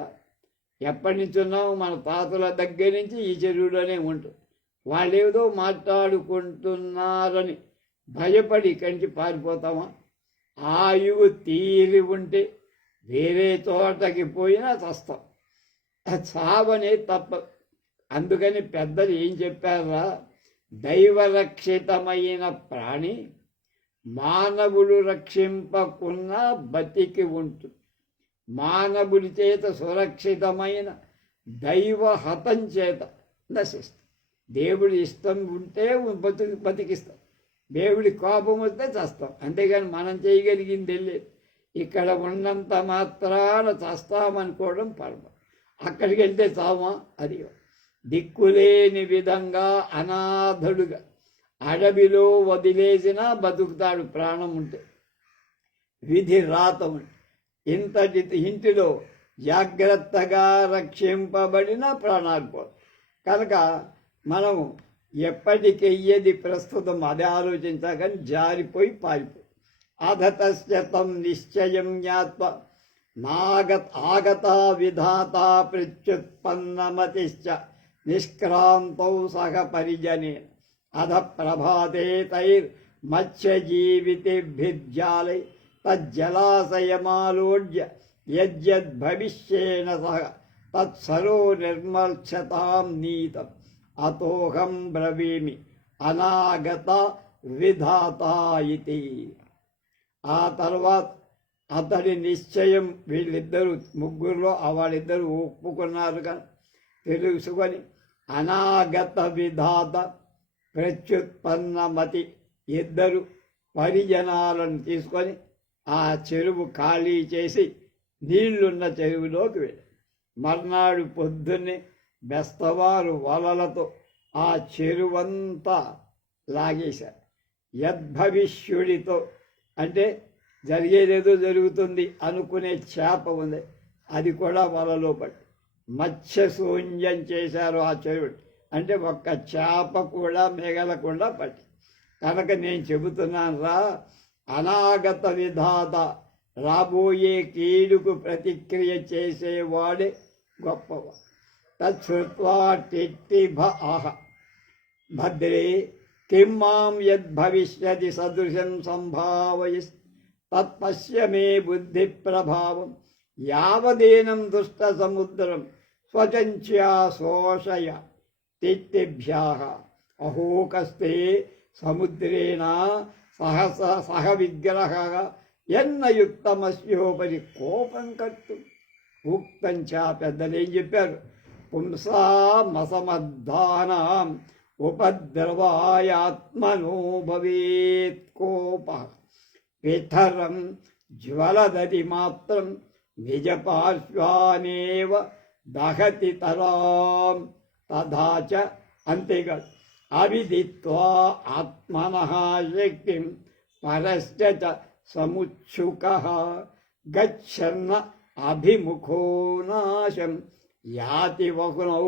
ఎప్పటి నుంచి ఉన్నాము? మన తాతల దగ్గర నుంచి ఈ చెరువులోనే ఉంటుంది. వాళ్ళేదో మాట్లాడుకుంటున్నారని భయపడి ఇక్కడి నుంచి పారిపోతామా? ఆయువు తీరి ఉంటే వేరే చోటకి పోయినా చస్తాం, చావనే తప్ప. అందుకని పెద్దలు ఏం చెప్పారా? దైవరక్షితమైన ప్రాణి మానవులు రక్షింపకున్నా బతికి ఉంటుంది. మానవుడి చేత సురక్షితమైన దైవహతం చేత నశిస్తాం. దేవుడి ఇష్టం ఉంటే బతికిస్తాం, దేవుడి కోపం వస్తే చేస్తాం. అంతేగాని మనం చేయగలిగింది వెళ్ళేది. ఇక్కడ ఉన్నంత మాత్రాన చేస్తామనుకోవడం పరమ. అక్కడికి వెళ్తే చావా? అది దిక్కులేని విధంగా అనాథుడుగా అడవిలో వదిలేసినా బతుకుతాడు ప్రాణం ఉంటే. విధి రాత ఇంతటి ఇంటిలో జాగ్రత్తగా రక్షింపబడిన ప్రాణాలు పోదు. కనుక మనము ఎప్పటికెయ్యేది ప్రస్తుతం అదే ఆలోచించగానే జారిపోయి పారిపోయి అధతస్యతం నిశ్చయం జ్ఞాత్వ ఆగత విధాత ప్రత్యుత్పన్నమతిశ్చ నిష్క్రాంతౌ సహ పరిజనే అధ ప్రభాతే తైర్మత్స్యజీవితేభిర్జాలై తజ్జలాశయమాలోడ్య యద్భవిష్యేణ సహ తత్సరో నిర్మల్క్షతాం నీతం అతోహం బ్రవీమి అనాగత విధాత ఇతి. ఆ తర్వాత అతడి నిశ్చయం వీళ్ళిద్దరూ ముగ్గురులో వాళ్ళిద్దరూ ఒప్పుకున్నారు కానీ తెలుసుకొని అనాగత విధాత ప్రత్యుత్పన్నమతి ఇద్దరు పరిజనాలను తీసుకొని ఆ చెరువు ఖాళీ చేసి నీళ్లున్న చెరువులోకి వెళ్ళి మర్నాడు పొద్దున్నే బెస్తవారు వలలతో ఆ చెరువంతా లాగేశారు. యద్భవిష్యుడితో అంటే జరిగేదేదో జరుగుతుంది అనుకునే చేప ఉంది, అది కూడా వలలో పట్టి మత్స్యశూన్యం చేశారు ఆ చెరువు. అంటే ఒక్క చేప కూడా మిగలకుండా పట్టి. కనుక నేను చెబుతున్నాను రా, అనాగత విధాత రాబోయే కీడుకు ప్రతిక్రియ చేసేవాడే గొప్పవాడు. తత్శ్రుత్వా టిట్టిభ ఆహ భద్రే కిం మాం యద్భవిష్యతి సదృశం సంభావయస్ తత్పశ్య మే బుద్ధి ప్రభావం యావదేనం దుష్ట సముద్రం స్వచంచ్యా శోషయ తిట్టిభ్యాః అహో కస్తే సముద్రేణ సహ విగ్రహ ఎన్న యుక్తమస్యోపరి కోపం కర్తు ఉక్తంచా. పెద్దలు ఏం చెప్పారు? పుంసామసమద్ధానాం ఉపద్రవాయాత్మనో భవేత్ కోప పితరం జ్వలదతి మాత్రం నిజ పార్శ్వానేవ దహతి తరాం తథాచ. అంతేకాదు అవిదిత్వా ఆత్మనః శక్తిం పరశ్చ సముచ్ఛుకః గచ్చన్న అభిముఖో నాశం యాతి వహునౌ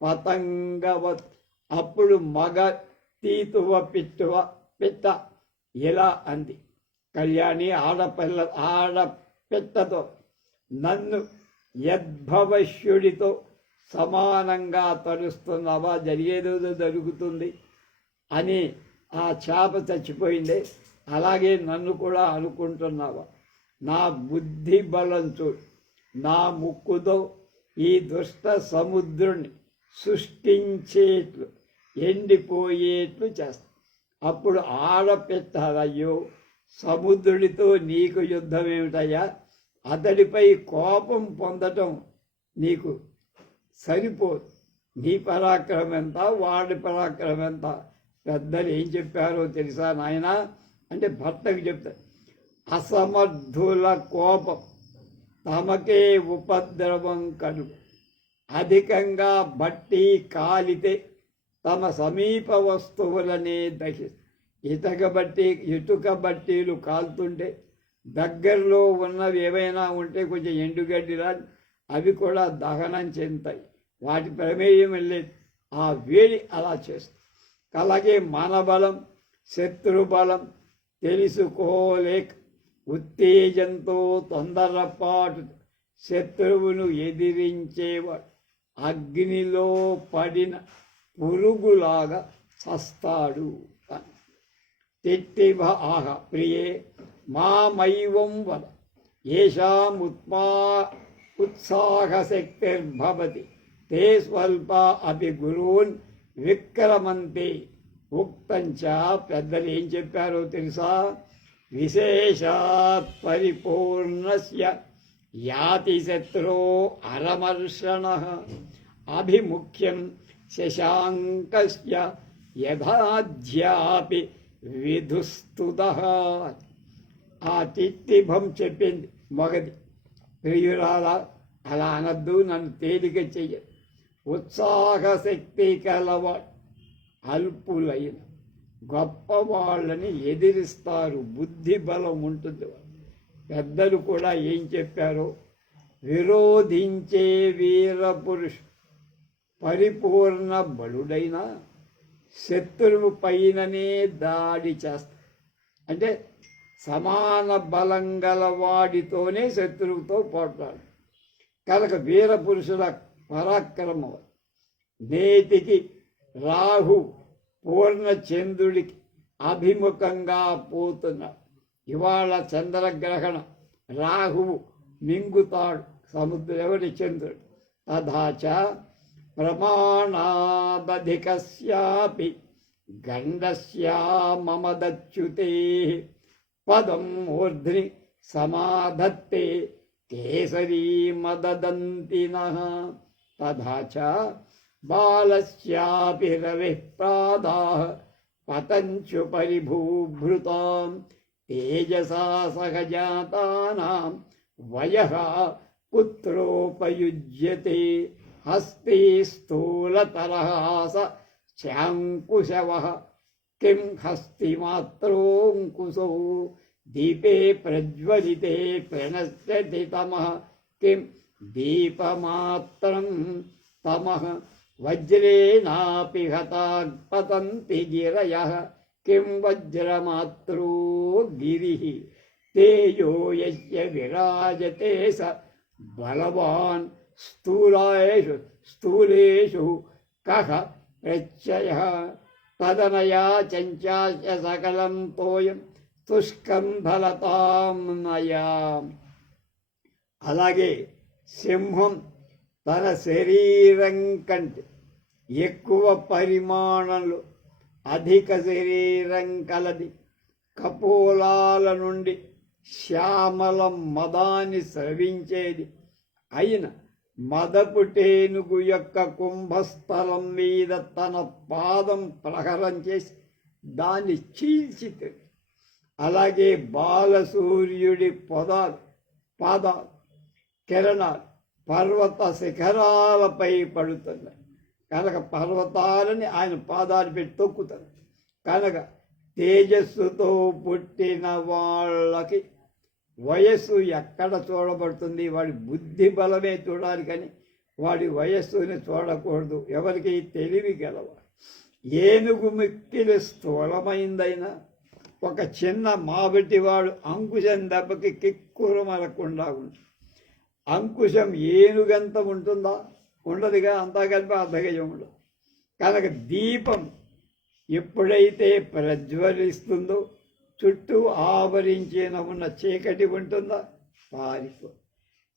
పతంగవత్. అప్పుడు మగ తీతువ పిట్ట ఇలా అంది, కళ్యాణి ఆడపిట్టతో, నన్ను యద్భవష్యుడితో సమానంగా తరుస్తున్నావా? జరిగేదో జరుగుతుంది అని ఆ చేప చచ్చిపోయింది, అలాగే నన్ను కూడా అనుకుంటున్నావా? నా బుద్ధి బలం చూడు, నా ముక్కుతో ఈ దుష్ట సముద్రుని సృష్టించేట్లు ఎండిపోయేట్లు చేస్తా. అప్పుడు ఆడపిట్ట, అయ్యో సముద్రుడితో నీకు యుద్ధం ఏమిటయ్యా? అతడిపై కోపం పొందటం నీకు సరిపోదు. నీ పరాక్రమం ఎంత, వాడి పరాక్రమం ఎంత? పెద్దలు ఏం చెప్పారో తెలుసా నాయన అంటే భర్తకు చెప్తారు, అసమర్థుల కోపం తమకే ఉపద్రవం కలుగు. అధికంగా బట్టి కాలితే తమ సమీప వస్తువులనే దహిస్తారు. ఇటుక బట్టీలు కాలుతుంటే దగ్గరలో ఉన్నవి ఏవైనా ఉంటే కొంచెం ఎండుగడ్డిలా అవి కూడా దహనం చెందుతాయి, వాటి ప్రమేయం లేదు. ఆ వేడి అలా చేస్తుంది. అలాగే మనబలం శత్రుబలం తెలుసుకోలేక ఉత్తేజంతో తొందరపాటు శత్రువును ఎదిరించేవాడు అగ్నిలో పడిన పురుగులాగా చస్తాడు. తిట్టిభ ఆహ ప్రియే మామైవం వద ఏషాం ఉత్సాహశక్తిర్భవతి తే స్వల్ప అపి గురూన్ విక్రమంతే. ఉక్తంచ. పెద్దలు ఏం చెప్పారో తెలుసా? విశేషాత్ పరిపూర్ణస్య యాతి శత్రో అరమర్షణః అభిముఖ్యం శశాంకస్య యథాధ్యాపి విధుస్తుతః. ఆ తిట్టిభం చెప్పింది మగది, ప్రియురాల అలా అనద్దు, నన్ను తేలిక చెయ్యదు. ఉత్సాహశక్తి కలవాడు అల్పులైన గొప్పవాళ్ళని ఎదిరిస్తారు, బుద్ధి బలం ఉంటుంది. పెద్దలు కూడా ఏం చెప్పారో, విరోధించే వీరపురుషు పరిపూర్ణ బలుడైన శత్రువు పైననే దాడి చేస్తారు. అంటే సమాన బలం గల వాడితోనే శత్రువుతో పోట్లాడు. కనుక వీరపురుషుల పరాక్రమం. నేటికి రాహు పూర్ణచంద్రుడికి అభిముఖంగా పోతున్నాడు. ఇవాళ చంద్రగ్రహణం, రాహువు మింగుతాడు సముద్రం, ఎవరి చంద్రుడు. తథాచ ప్రమాణాదధికస్యాపి గండస్యా మమ దచ్యుతే పదం మూర్ధ్ని సమాధత్తే కేసరీ మదదంతినః తథా చ బాలస్యాపి రవిః ప్రాదాః పతంచు పరిభూభృతాం తేజసా సహజాతానాం వయః పుత్రోపయుజ్యతే హస్తే స్థూలతరః స చాంకుశవః కిం హస్తిమాత్రోంకుశో దీపే ప్రజ్వలితే ప్రణశ్యతి తమః కిం దీపమాత్రం తమః వజ్రేణాపి హతాః పతంతి గిరయః కిం వజ్రమాత్రో గిరిః తేజో యస్య విరాజతే స బలవాన్ స్థూలేషు కః ప్రత్యయః తదనయా చంచాస్య సకలం తోయం తుష్కం ఫలతాం నయా. అలాగే సింహం తన శరీరం కంటే ఎక్కువ పరిమాణంలో అధిక శరీరం కలది. కపోలాల నుండి శ్యామల మదాన్ని స్రవించేది అయిన మదపుటేనుగు యొక్క కుంభస్థలం మీద తన పాదం ప్రహరం చేసి దాన్ని చీల్చితే, అలాగే బాలసూర్యుడి పాదాలు కిరణాలు పర్వత శిఖరాలపై పడుతున్నాయి కనుక పర్వతాలని ఆయన పాదాలు పెట్టి తొక్కుతారు. కనుక తేజస్సుతో పుట్టిన వాళ్ళకి వయస్సు ఎక్కడ చూడబడుతుంది? వాడి బుద్ధి బలమే చూడాలి, కానీ వాడి వయస్సుని చూడకూడదు. ఎవరికి తెలివి గలవాడు. ఏనుగు మిక్కిలి స్థూలమైందైనా ఒక చిన్న మాబెట్టివాడు అంకుశం దెబ్బకి కిక్కురుమనకుండా ఉంటుంది. అంకుశం ఏనుగంత ఉంటుందా? ఉండదుగా. అంతా కలిపి అర్ధగజం ఉండదు. కనుక దీపం ఎప్పుడైతే ప్రజ్వలిస్తుందో చుట్టూ ఆవరించిన ఉన్న చీకటి ఉంటుందా? పారిపో.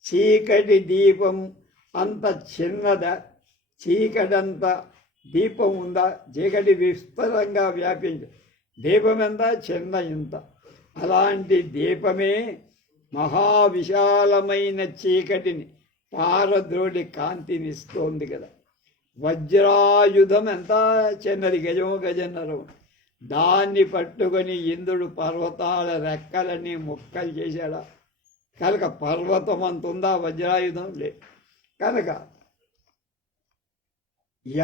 చీకటి దీపం అంత చిన్నదా? చీకటంత దీపం ఉందా? చీకటి విస్తరంగా వ్యాపించి దీపం ఎంత? చిన్న ఇంత. అలాంటి దీపమే మహావిశాలమైన చీకటిని పారద్రోడి కాంతినిస్తోంది కదా. వజ్రాయుధం ఎంత? చిన్నది, గజము గజన్నరం. దాన్ని పట్టుకొని ఇంద్రుడు పర్వతాల రెక్కలని ముక్కలు చేశాడా? కనుక పర్వతం అంత ఉందా వజ్రాయుధం? లేదు. కనుక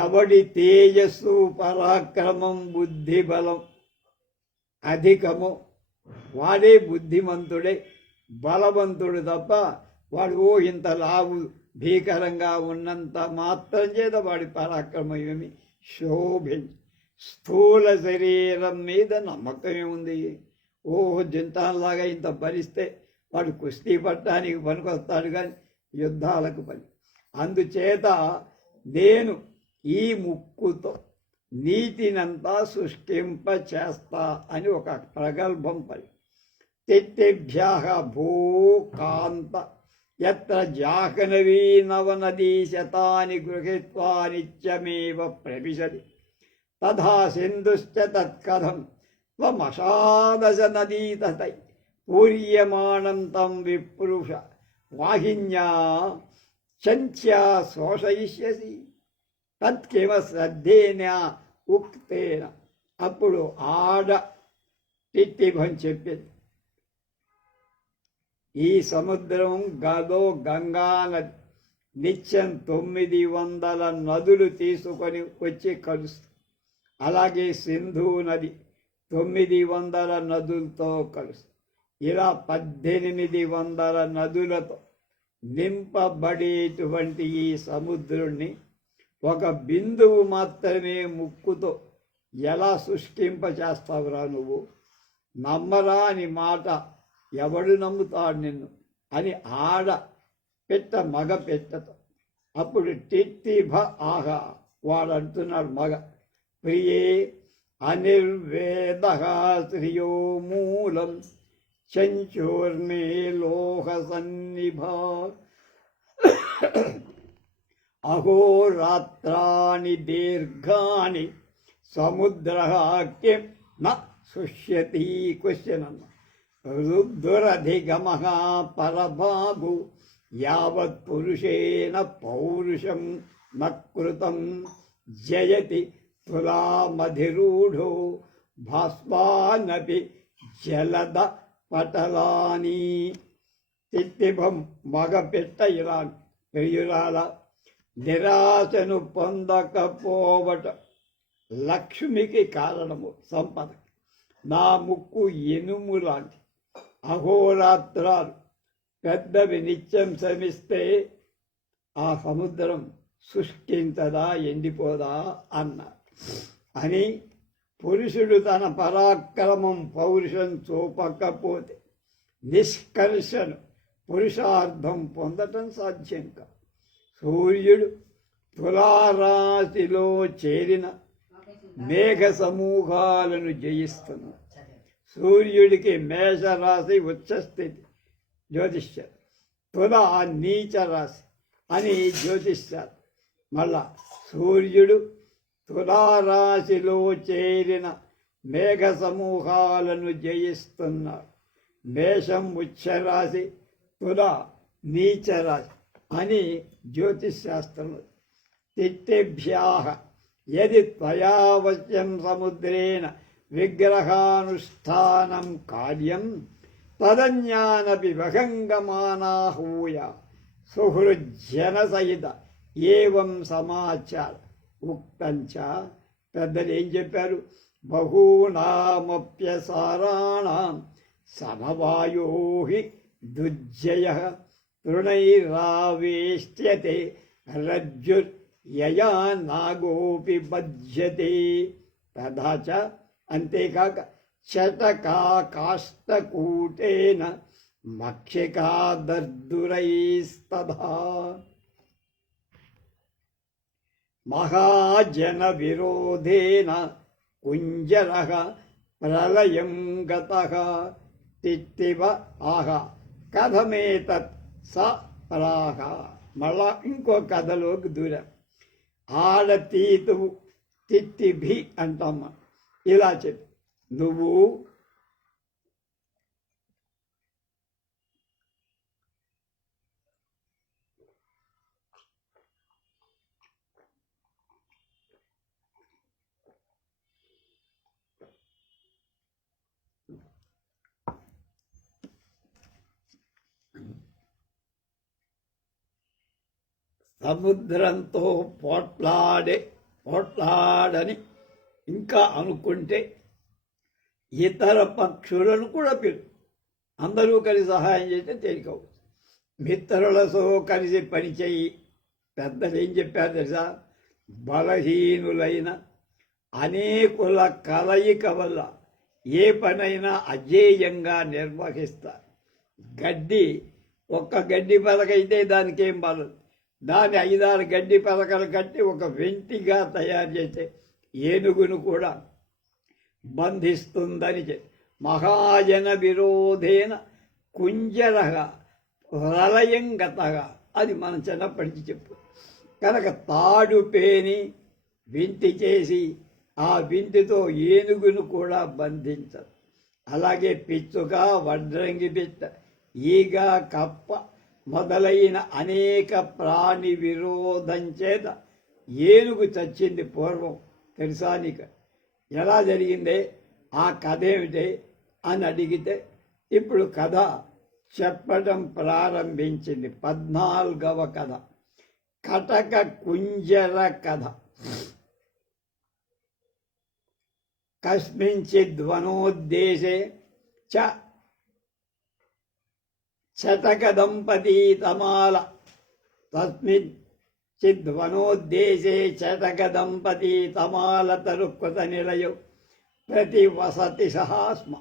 ఎవడి తేజస్సు పరాక్రమం బుద్ధి బలం అధికము వాడే బుద్ధిమంతుడే బలవంతుడు తప్ప వాడు ఇంత లావు భీకరంగా ఉన్నంత మాత్రం చేత వాడి పరాక్రమం ఏమి శోభించి. స్థూల శరీరం మీద నమ్మకమే ఉంది. జింతాన్లాగా ఇంత భరిస్తే వాడు కుస్తీ పట్టడానికి పనికొస్తాడు, కానీ యుద్ధాలకు పని. అందుచేత నేను ఈ ముక్కుతో నీతినంతా సృష్టింప చేస్తా అని ఒక ప్రగల్భం పలి. తెట్టెభ్యాహ భూకాంత యత్ర జాహ్నవీ నవనదీ శతాని గృహీత్వా నిత్యమేవ ప్రవిశతి తథా సింధుశ్చ తత్కథం త్వమషాదశ నదీతటై పూర్యమాణం తం విప్రుష వాహిన్యా చంచ్యా శోషయిష్యసి తత్కిమ శ్రద్ధేన ఉక్తేన. అప్పుడు ఆడ టిట్టిభం చెప్పింది, ఈ సముద్రం గంగా నది నిత్యం 900 నదులు తీసుకొని వచ్చి కలుస్తుంది. అలాగే సింధు నది 900 నదులతో కలుస్తుంది. ఇలా 1800 నదులతో నింపబడేటువంటి ఈ సముద్రుణ్ణి ఒక బిందువు మాత్రమే ముక్కుతో ఎలా సృష్టింపచేస్తావురా నువ్వు? నమ్మరా అని మాట ఎవడు నమ్ముతాడు నిన్ను అని ఆడ పెట్ట మగ పెట్టతో. అప్పుడు టిట్టిభ ఆహా వాడంటున్నాడు మగ, ప్రియే అనిర్వేద శ్రియో మూలం చంచోర్మే లోహ సన్నిభా. అహోరాత్రాణి దీర్ఘాని సముద్రః కిం న శుష్యతి. క్వశ్చన్ అన్న రుద్ధురధిగమః పరభాగు యావత్ పురుషేణ పౌరుషం న కృతం జయతి తులామధిరూఢో భాస్మానపి జలద పటలాని. తిత్తిభం మగపెట్ట ప్రియురాల నిరాశను పొందకపోవట లక్ష్మికి కారణము సంపద. నా ముక్కు ఇనుము లాంటి అహోరాత్రాలు పెద్దవి నిత్యం శ్రమిస్తే ఆ సముద్రం శుష్కించదా, ఎండిపోదా అన్నారు. అని పురుషుడు తన పరాక్రమం పౌరుషం చూపకపోతే నిష్కర్షను పురుషార్థం పొందటం సాధ్యం కాదు. సూర్యుడు తులారాశిలో చేరిన మేఘ సమూహాలను జయిస్తున్నాడు. సూర్యుడికి మేషరాశి ఉచ్చస్థితి జ్యోతిష్యారు, తుల నీచ రాశి అని జ్యోతిష్యారు. మళ్ళా సూర్యుడు తులారాశిలో చేరిన మేఘ సమూహాలను జయిస్తున్నాడు. మేషం ఉచ్చరాశి, తుల నీచరాశి అని జ్యోతిశాస్త్రంలో. తిథిభ్యాః యది త్వయావశ్యం సముద్రేణ విగ్రహానుష్ఠానం కార్యం తదన్యానపి వహంగమానాహూయ సుహృజ్జనసహిత ఏవం సమాచార ఉక్తంచ. పెద్దలు ఏం చెప్పారు? బహూనామప్యసారాణం సమవాయో హి దుర్జయః తృణైరావేష్ట్యతే రజ్జుర్యయా నాగోపి బధ్యతే. తథా చ అంతేకాక చటకా కాష్టకూటేన మక్షికా దర్దురైస్తథా. మహాజన విరోధేన కుంజరః ప్రళయం గతః. తిత్తివ ఆహ కథమేతత్ స ప్రాహ. మళ్ళా ఇంకో కథలోకి దూరం. ఆడతీతువు తిత్తిభి అంటామ్మా. ఇలా చెప్పి నువ్వు సముద్రంతో పోట్లాడని ఇంకా అనుకుంటే ఇతర పక్షులను కూడా పిలు. అందరూ కలిసి సహాయం చేస్తే తేలికవు. మిత్రులతో కలిసి పనిచేయి. పెద్దలు ఏం చెప్పారు తెలుసా? బలహీనులైన అనేకుల కలయిక వల్ల ఏ పనైనా అజేయంగా నిర్వహిస్తారు. ఒక్క గడ్డి పలకైతే దానికి ఏం బలం. దాన్ని 5-6 గడ్డి పలకలు కట్టి ఒక వెంటిగా తయారు చేస్తే ఏనుగును కూడా బంధిస్తుందని చెప్పి. మహాజన విరోధేన కుంజరః ప్రళయం గతః. అది మనం చిన్నప్పటి చెప్పు. కనుక తాడు పేని వింటి చేసి ఆ వింటితో ఏనుగును కూడా బంధించరు. అలాగే పిచ్చుక, వడ్రంగి పిట్ట, ఈగ, కప్ప మొదలైన అనేక ప్రాణి విరోధం చేత ఏనుగు చచ్చింది పూర్వం. తెలుసా నీకు? ఎలా జరిగిందే ఆ కథ ఏమిటే అని అడిగితే ఇప్పుడు కథ చెప్పడం ప్రారంభించింది. 14వ కథ కటక కుంజర కథ. కస్మించిద్వనోద్దేశే చ చటక దంపతీ తమాల. తస్మిన్ చిద్వనోద్దేశే చటక దంపతీ తమాల తరుకృత నిలయో ప్రతివసతి సహాస్మ.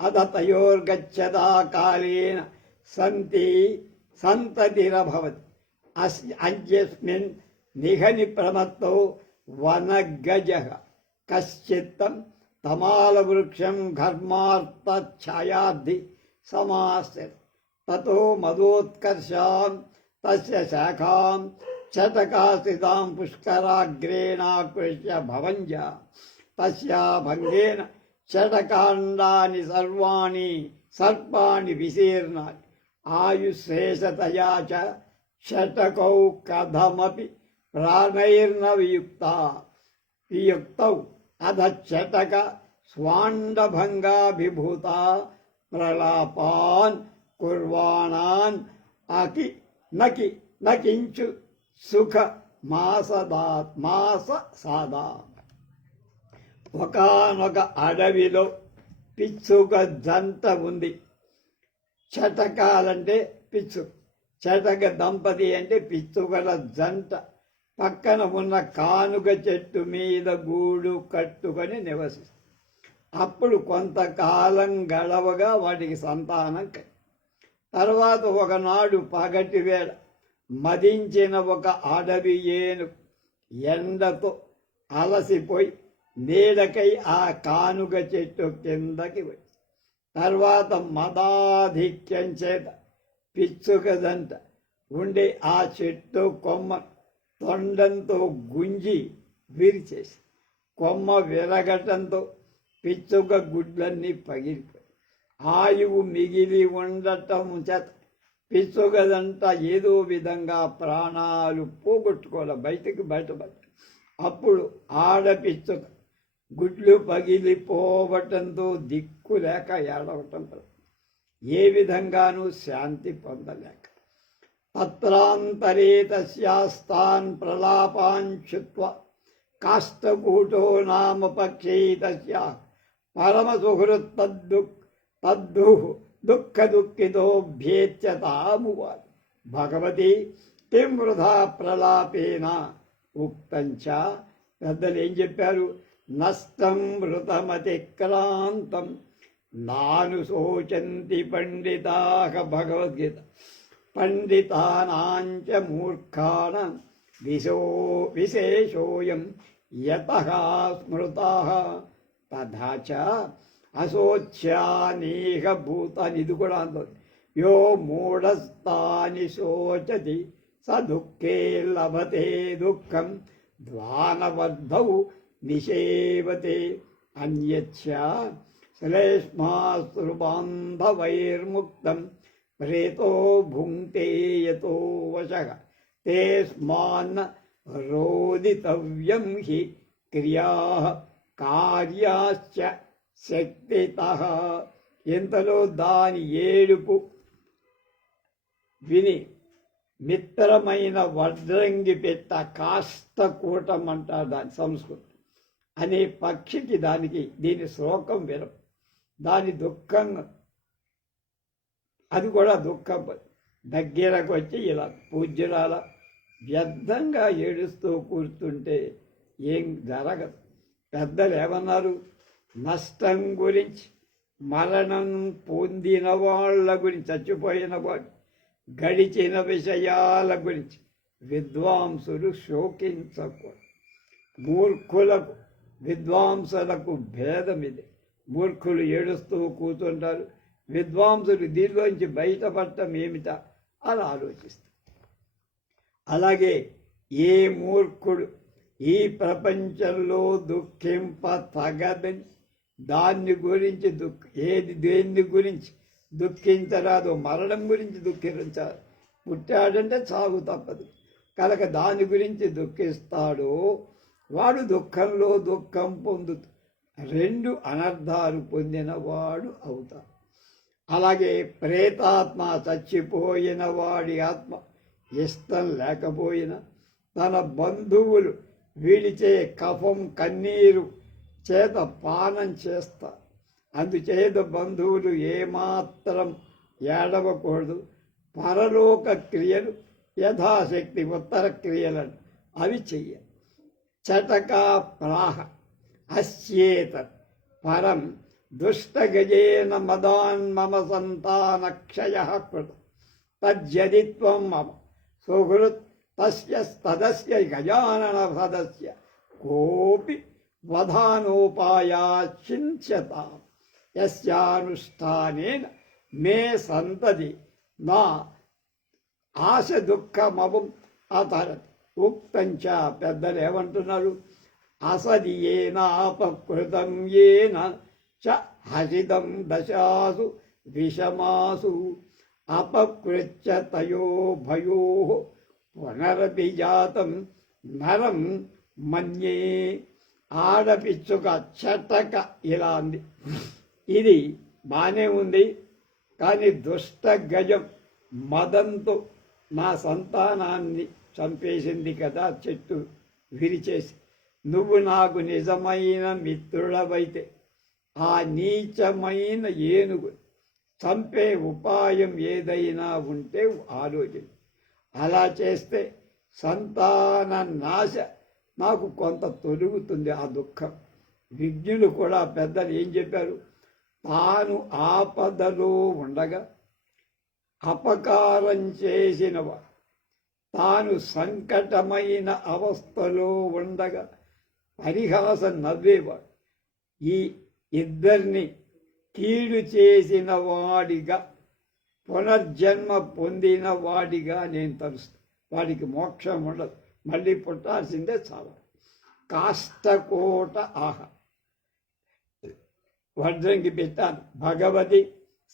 అద తయోర్గచ్చదా కాలేన సంతతిరభవతి. అస్యస్మిన్ నిహని ప్రమత్తో వనగజః కశ్చిత్తం తమాలవృక్షం ఘర్మార్థఛాయార్థి సమాశ్రిత. తతో మదోత్కర్షాం తస్య శాఖాం చటకాసితాం పుష్కరాగ్రేణాకృష్య భవంజ తస్యా భంగేన షటకాండాని సర్వాణి సర్పాణి విశీర్ణాని ఆయుశేషతయా చ షటకౌ కథమపి ప్రాణైర్న వియుక్తౌ అధ షటక స్వాండభంగాభిభూత ప్రలాపాన్ కుర్వాణాన్ అకి నకి నకించు సుఖ మాస సాదా. ఒకానొక అడవిలో పిచ్చుక జంట ఉంది. చటకాలంటే పిచ్చు, చటక దంపతి అంటే పిచ్చుకల జంట పక్కన ఉన్న కానుక చెట్టు మీద గూడు కట్టుకొని నివసిస్తుంది. అప్పుడు కొంతకాలం గడవగా వాటికి సంతానం తర్వాత ఒకనాడు పగటి వేళ మదించిన ఒక అడవి ఏనుగు ఎండతో అలసిపోయి నీడకై ఆ కానుక చెట్టు కిందకి వచ్చి తర్వాత మదాధిక్యం చేత పిచ్చుకదంట ఉండి ఆ చెట్టు కొమ్మ తొండంతో గుంజి విరిచేసి కొమ్మ విరగటంతో పిచ్చుక గుడ్లన్నీ పగిలిపోయి ఆయువు మిగిలి ఉండటం చేత పిచ్చుకదంట ఏదో విధంగా ప్రాణాలు పోగొట్టుకోవాలి, బయటపడి అప్పుడు ఆడపిచ్చుక గుడ్లు పగిలిపోవటంతో దిక్కు లేక ఏడవటం ఏ విధంగానూ శాంతి పొందలేక తత్రాంతరే తస్యాస్తాన్ ప్రలాపాన్ చుత్వా కాష్టకూటో నామ పక్షే తస్యా పరమసుహృత్తద్దు దుఃఖ దుఃఖితోభ్యేత్యతామువాది భగవతి కిం వృధా ప్రలాపేన ఉక్తంచ. పెద్దలు ఏం చెప్పారు? నష్టం వృతమతిక్రాంతం నాను శోచంతి పండితాః భగవద్గీత. పండితానాంచ మూర్ఖాణం విశేషోయం యతః స్మృతాః తథా చ అశోచ్యానేహ భూతాన్ని. ఇది కూడా అంటుంది. యో మూఢస్థాని శోచతి స దుఃఖే లభతే దుఃఖం ద్వానవద్ధౌ నిషేవతే అన్యచ్చ శ్లేష్మాశ్రుబాంధవైర్ముక్తం ప్రేతో భుంక్తే యతో వశః తేస్మాన్న రోదితవ్యం హి క్రియాః కార్యాశ్చ శక్తితః. ఇంతలో దాని ఏడుపు విని మిత్రమైన వడ్రంగి పెట్ట కాష్టకూటం అంటారు దాని సంస్కృతం అనే పక్షికి దీని శోకం వినం. దాని దుఃఖంగా అది కూడా దుఃఖం దగ్గరకు వచ్చి ఇలా పూజ్యురాల వ్యర్థంగా ఏడుస్తూ కూర్చుంటే ఏం జరగదు. పెద్దలు ఏమన్నారు? నష్టం గురించి, మరణం పొందిన వాళ్ళ గురించి, చచ్చిపోయిన వాడు, గడిచిన విషయాల గురించి విద్వాంసులు శోకించకూడదు. మూర్ఖులకు విద్వాంసులకు భేదం ఇది. మూర్ఖులు ఏడుస్తూ కూర్చుంటారు, విద్వాంసులు దీనిలోంచి బయటపడటం ఏమిటా అని ఆలోచిస్తారు. అలాగే ఏ మూర్ఖుడు ఈ ప్రపంచంలో దుఃఖింప తగదని దాన్ని గురించి దేన్ని గురించి దుఃఖించరాదు, మరణం గురించి దుఃఖించాలి. పుట్టాడంటే చావు తప్పదు కనుక దాని గురించి దుఃఖిస్తాడో వాడు దుఃఖంలో దుఃఖం పొందుతూ రెండు అనర్థాలు పొందిన వాడు అవుతాడు. అలాగే ప్రేతాత్మ, చచ్చిపోయిన వాడి ఆత్మ ఇష్టం లేకపోయినా తన బంధువులు వీడిచే కఫం కన్నీరు చేత పానం చేస్తారు. అందుచేత బంధువులు ఏమాత్రం ఏడవకూడదు. పరలోక క్రియలు యథాశక్తి ఉత్తర క్రియలను అవి చెయ్యాలి. చటకా ప్రాహ అస్యేత పరం దుష్టగజేన మదాన్మమ సంతానక్షయ కృత తజ్జదిత్వం మమ సుహృత్ తస్య గజానన సదస్య కోపి వధానోపాయా చింత్యతాం యస్యానుష్ఠానేన మే సంతతి నా ఆశ దుఃఖమవం అతరతి. ఉక్తంచ పెద్దలు ఏమంటున్నారు? అసది ఏనాపకృతం ఏన చ హసితం దశాసు విషమాసు అపకృత్య తయో భయో పునరపి జాతం నరం మన్యే. ఆడపిచ్చుక చటక ఇలా అంది. ఇది బానే ఉంది, కానీ దుష్ట గజం మదంతో నా సంతానాన్ని చంపేసింది కదా, చెట్టు విరిచేసి. నువ్వు నాకు నిజమైన మిత్రుడవైతే ఆ నీచమైన ఏనుగు చంపే ఉపాయం ఏదైనా ఉంటే ఆలోచించు. అలా చేస్తే సంతాన నాశ నాకు కొంత తొలుగుతుంది ఆ దుఃఖం. విజ్ఞులు కూడా పెద్దలు ఏం చెప్పారు? తాను ఆపదలో ఉండగా అపకారం చేసినవాడు, తాను సంకటమైన అవస్థలో ఉండగా పరిహాసం నవ్వేవాడు, ఈ ఇద్దరిని కీడు చేసిన వాడిగా పునర్జన్మ పొందిన వాడిగా నేను తలుస్తాను. వాడికి మోక్షం ఉండదు, మళ్ళీ పుట్టాల్సిందే చాలా. కాష్టకోట ఆహ వడ్రంగి పెట్టాను. భగవతి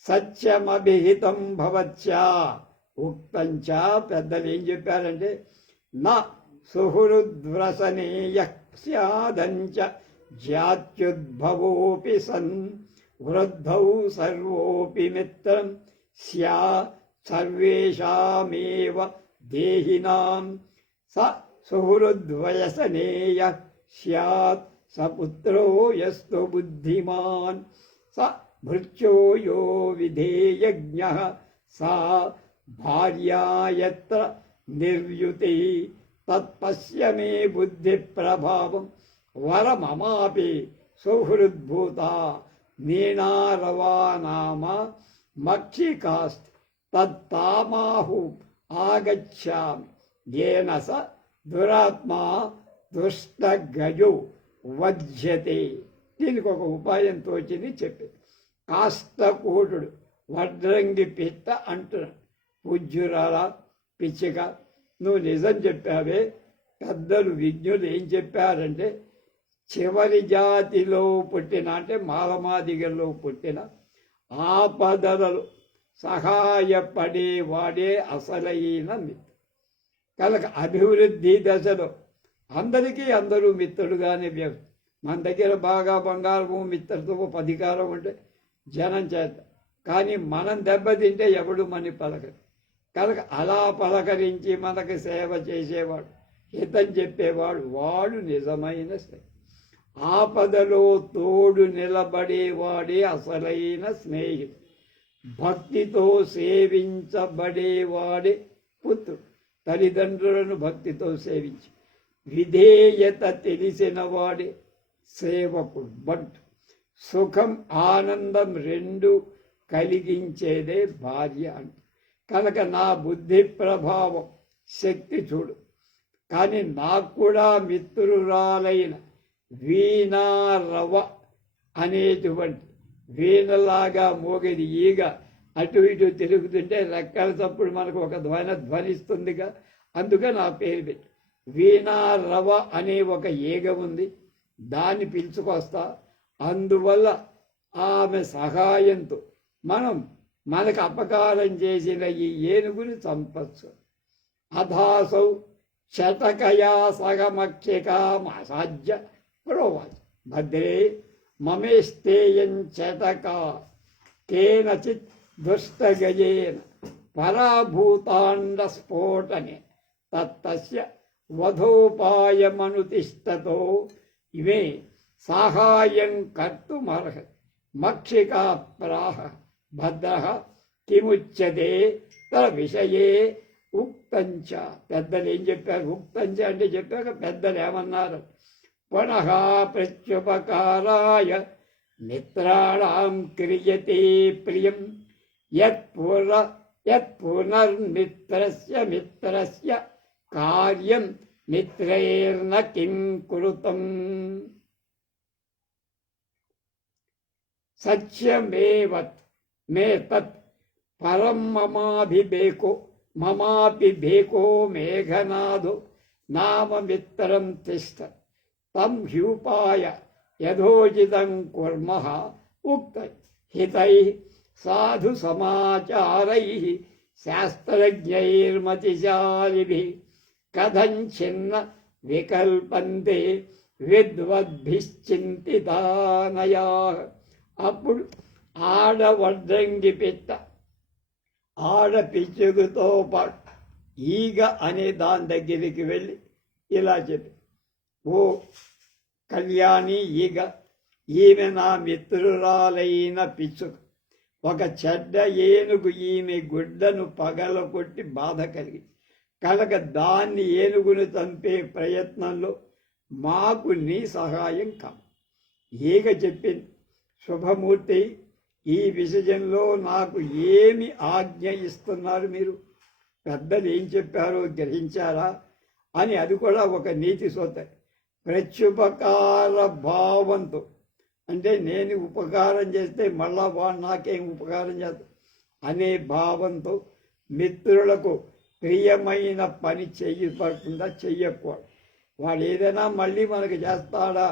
సత్యమభిహితం భవత్యా ఉక్తంచ పెద్దలు ఏం చెప్పారంటే నా సుహృద్వ్రసనేయస్యాదంచ జాత్యుద్భవోపి సన్ వృద్ధౌ సర్వోపి మిత్రం స్యా సర్వేషామేవ దేహినాం స సుహృద్వయసనేయ స్యాత్ సపుత్రో యస్తు బుద్ధిమాన్ స భృత్యో యో విధేయజ్ఞః సా భార్యా యత్ర నిర్యుతి తత్పశ్య మే బుద్ధి ప్రభావం వరమమాపి సుహృద్భూత నీనారవా నామ మక్షికాస్తి తత్తామాహు ఆగచ్చామి ఏన స దురాత్మా దుష్టగజో వజ్యతే. దీనికి ఒక ఉపాయం తోచింది చెప్పి. కాష్టకోటుడు వడ్రంగి పిట్ట అంటున్నాడు. పూజ్యురాల పిచ్చిక, నువ్వు నిజం చెప్పావే. పెద్దలు విజ్ఞులు ఏం చెప్పారంటే చివరి జాతిలో పుట్టిన అంటే మాలమాదిగల్లో పుట్టిన ఆపదలలో సహాయపడేవాడే అసలైన మిత్రుడు. కనుక అభివృద్ధి దశలో అందరికీ అందరూ మిత్రుడుగానే వ్యక్తి. మన దగ్గర బాగా బంగారము మిత్రత్వము అధికారం ఉంటే జనం చేత, కానీ మనం దెబ్బతింటే ఎవడు మన పలకరు. కనుక అలా పలకరించి మనకు సేవ చేసేవాడు, హితం చెప్పేవాడు, వాడు నిజమైన స్నేహితుడు. ఆపదలో తోడు నిలబడేవాడే అసలైన స్నేహితుడు. భక్తితో సేవించబడేవాడే పుత్రుడు. తల్లిదండ్రులను భక్తితో సేవించి విధేయత తెలిసిన వాడే సేవకుడు, బంటు. సుఖం ఆనందం రెండు కలిగించేదే భార్య అంటే. కనుక నా బుద్ధి ప్రభావం శక్తి చూడు. కానీ నాకు కూడా మిత్రురాలైన వీణారవ అనేటువంటి వీణలాగా మోగేది ఈగ అటు ఇటు తిరుగుతుంటే రెక్కల చప్పుడు మనకు ఒక ధ్వనిస్తుందిగా, అందుకే నా పేరు పెట్టి వీణారవ అనే ఒక ఈగ ఉంది, దాన్ని పిలుచుకొస్తా. అందువల్ల ఆమె సహాయంతో మనకు అపకారం చేసిన ఈ ఏనుగుని చంపచ్చు. అథాసౌ శతకయా సగమక్షికామాసాధ్య ప్రోవాచ భద్రే మమేస్తేయం చటకా కేనచిత్ దుష్టగజేన పరాభూతాండ స్ఫోటనే తత్తస్య వధోపాయమనుతిష్టతో ఇవే సాహాయం కర్తుమర్హతి. మక్షికా ప్రాహ భద్రః కిముచ్యతే తన విషయే ఉక్తంచ. పెద్దలు ఏం చెప్పారు? ఉక్తంచ అంటే చెప్పాక పెద్దలు ఏమన్నారు? పునః ప్రత్యుపకారాయ మిత్రాణాం క్రియతే ప్రియం యత్ పునర్మిత్రస్య కార్యం మిత్రైర్న కిం కురుతం. సత్యమేవత్ మే తత్ పరం మమాపి భేకో మేఘనాథో నామమిత్రం తిష్ట తం హ్యూపాయ యథోచితం కుర్మః ఉక్త హితై సాధు సమాచారై శాస్త్రజ్ఞైర్మతిశాలిభిః కథంచిన్న వికల్పంతే విద్వద్భిశ్చింతితానయాః. అప్పుడు వడ్రంగి పిట్ట పిచ్చుగుతో పాటు ఈగ అనే దాని దగ్గరికి వెళ్ళి ఇలా చెప్పి, ఓ కళ్యాణి ఈగ, ఈమె నా మిత్రురాలైన పిచ్చుక. ఒక చెడ్డ ఏనుగు ఈమె గుడ్డను పగలగొట్టి బాధ కనుక దాన్ని ఏనుగును చంపే ప్రయత్నంలో మాకు నీ సహాయం కాదు. ఈగ చెప్పింది, శుభమూర్తి, ఈ విషయంలో నాకు ఏమి ఆజ్ఞ ఇస్తున్నారు మీరు? పెద్దలు ఏం చెప్పారో గ్రహించారా అని. అది కూడా ఒక నీతి సూత్రం. ప్రత్యుపకార భావంతో, అంటే నేను ఉపకారం చేస్తే మళ్ళా వాడు నాకేం ఉపకారం చేస్తా అనే భావంతో మిత్రులకు ప్రియమైన పని చేయకుండా చెయ్యకూడదు. వాడు ఏదైనా మళ్ళీ మనకు చేస్తాడా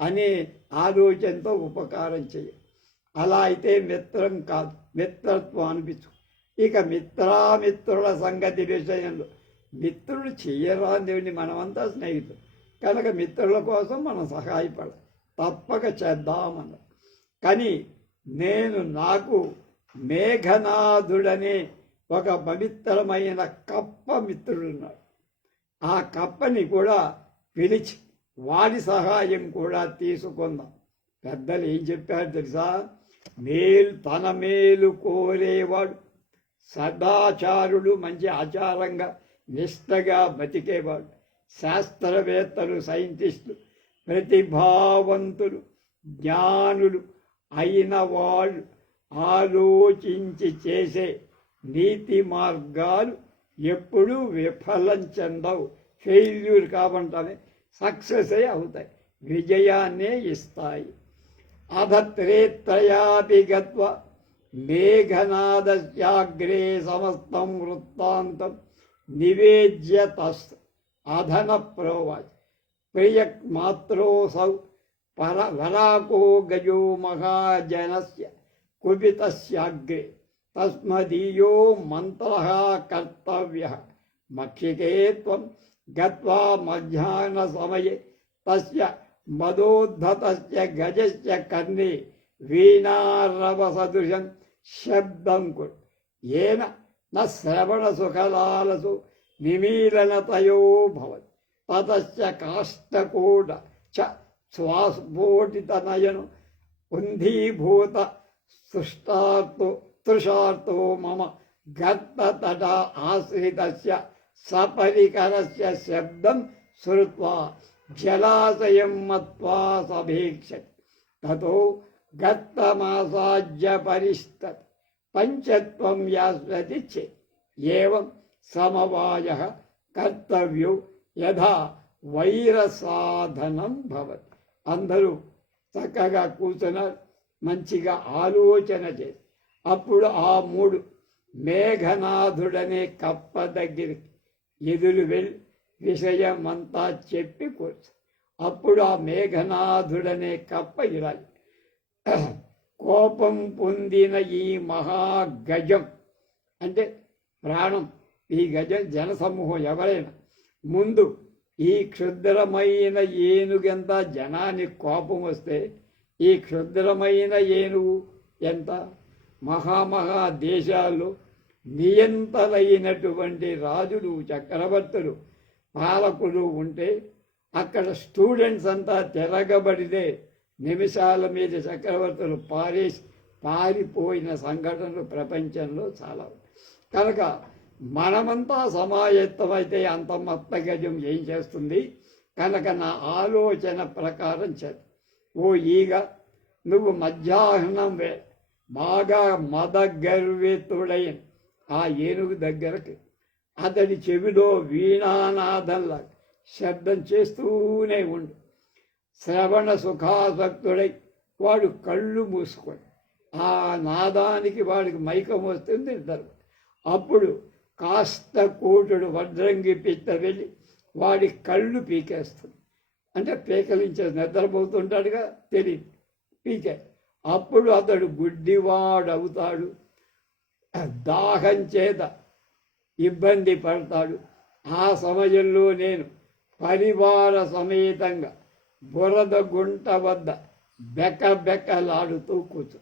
అనే ఆలోచనతో ఉపకారం చెయ్య. అలా అయితే మిత్రం కాదు, మిత్రత్వం అనిపించు. ఇక మిత్రుల సంగతి విషయంలో మిత్రుడు చెయ్యరాందేవిని, మనమంతా స్నేహితులు కనుక మిత్రుల కోసం మనం సహాయపడాలి, తప్పక చేద్దామన్న. కానీ నాకు మేఘనాథుడనే ఒక పవిత్రమైన కప్ప మిత్రుడున్నాడు. ఆ కప్పని కూడా పిలిచి వాడి సహాయం కూడా తీసుకుందాం. పెద్దలు ఏం చెప్పారు తెలుసా? తన మేలు కోరేవాడు, సదాచారుడు, మంచి ఆచారంగా నిష్టగా బతికేవాడు, శాస్త్రవేత్తలు, సైంటిస్టులు, ప్రతిభావంతులు, జ్ఞానులు అయిన వాళ్ళు ఆలోచించి చేసే నీతి మార్గాలు ఎప్పుడూ విఫలం చెందవు, ఫెయిల్యూర్ కావంటానే సక్సెస్ అవుతాయి, విజయాన్నే ఇస్తాయి. అధత్రేత్రయాపి గత్వా మేఘనాదస్యాగ్రే సమస్తం వృత్తాంతం నివేద్య తస్ అధన ప్రోవాచ ప్రియమాత్రోసౌ వరాకో గజో మహాజనస్య కుపితస్యాగ్రే తస్మదీయో మంత్రః కర్తవ్యః మక్షికే త్వం గత్వా మధ్యాహ్న సమయే తస్య మదోద్ధతస్య గజస్య కర్ణే వీణారవసదృశం శబ్దం కురు ఏన న శ్రవణ సుఖలాలసు నిమీలనతయో భవతి తతస్య కాష్టకూట చ శ్వాస్ఫోటితనయను కుంధీభూత తృషార్తో మమ గత్తతట ఆశ్రితస్య సపరికరస్య శబ్దం శ్రుత్వా జలాశయం మత్వా సభీక్షతి తతో గత్తమాసాజ్య పరిష్టత్ పంచత్వం యాస్వతి చేత్ ఏవం సమవాయః కర్తవ్యో యథా వైరసాధనం భవతి. అందరూ చక్కగా కూర్చున్నారు, మంచిగా ఆలోచన చేసి అప్పుడు ఆ మూడు మేఘనాథుడనే కప్ప దగ్గరికి ఎదురు వెళ్ళి విషయమంతా చెప్పి కూర్చు. అప్పుడు ఆ మేఘనాథుడనే కప్ప ఇలా, కోపం పొందిన ఈ మహాగజం అంటే ప్రాణం, ఈ గజం జనసమూహం ఎవరైనా ముందు ఈ క్షుద్రమైన ఏనుగెంత, జనానికి కోపం వస్తే ఈ క్షుద్రమైన ఏనుగు ఎంత? మహామహా దేశాల్లో నియంతలైనటువంటి రాజులు, చక్రవర్తులు, పాలకులు ఉంటే అక్కడ స్టూడెంట్స్ అంతా తిరగబడితే నిమిషాల మీద చక్రవర్తులు పారిపోయిన సంఘటనలు ప్రపంచంలో చాలా. కనుక మనమంతా సమాయత్తమైతే అంత మొత్త గజం ఏం చేస్తుంది? కనుక నా ఆలోచన ప్రకారం చేద్దాం. ఓ ఈగ, నువ్వు మధ్యాహ్నం బాగా మదగర్వితుడైన ఆ ఏనుగు దగ్గరకు అతడి చెవిలో వీణానాదంలా శబ్దం చేస్తూనే ఉండు. శ్రవణ సుఖాసక్తుడై వాడు కళ్ళు మూసుకొని ఆ నాదానికి వాడికి మైకం వస్తుంది. అప్పుడు కాస్త కూటుడు వడ్రంగి పిట్ట వెళ్ళి వాడి కళ్ళు పీకేస్తుంది. అంటే పీకలించే నిద్రపోతుంటాడుగా తెలియదు, పీకే. అప్పుడు అతడు గుడ్డివాడు అవుతాడు, దాహం చేత ఇబ్బంది పడతాడు. ఆ సమయంలో నేను పరివార సమేతంగా బురద గుంట వద్ద బెక్కబెక్కలాడుతూ కూర్చో.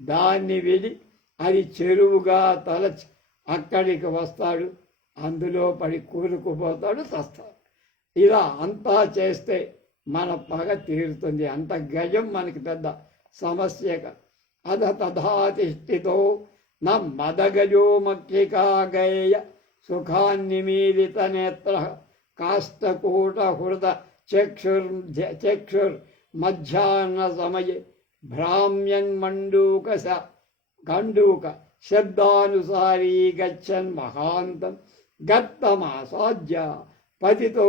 దాన్ని విడి అది చెరువుగా తలచి అక్కడికి వస్తాడు. అందులో పడి కూరుకుపోతాడు, చస్తాడు. ఇలా అంతా చేస్తే మన పగ తీరుతుంది. అంత గజం మనకి పెద్ద సమస్యక. అధ తథాతిష్ఠితో నా మదగజో మక్షికాగేయ సుఖాన్నిమీలిత నేత్ర కాష్టకూట హృద చక్షుర్ మధ్యాహ్న సమయే భ్రామ్యన్ గండూక శబ్దానుసారీ గచ్చన్ మహాంతం గత్తమాసాధ్య పతితో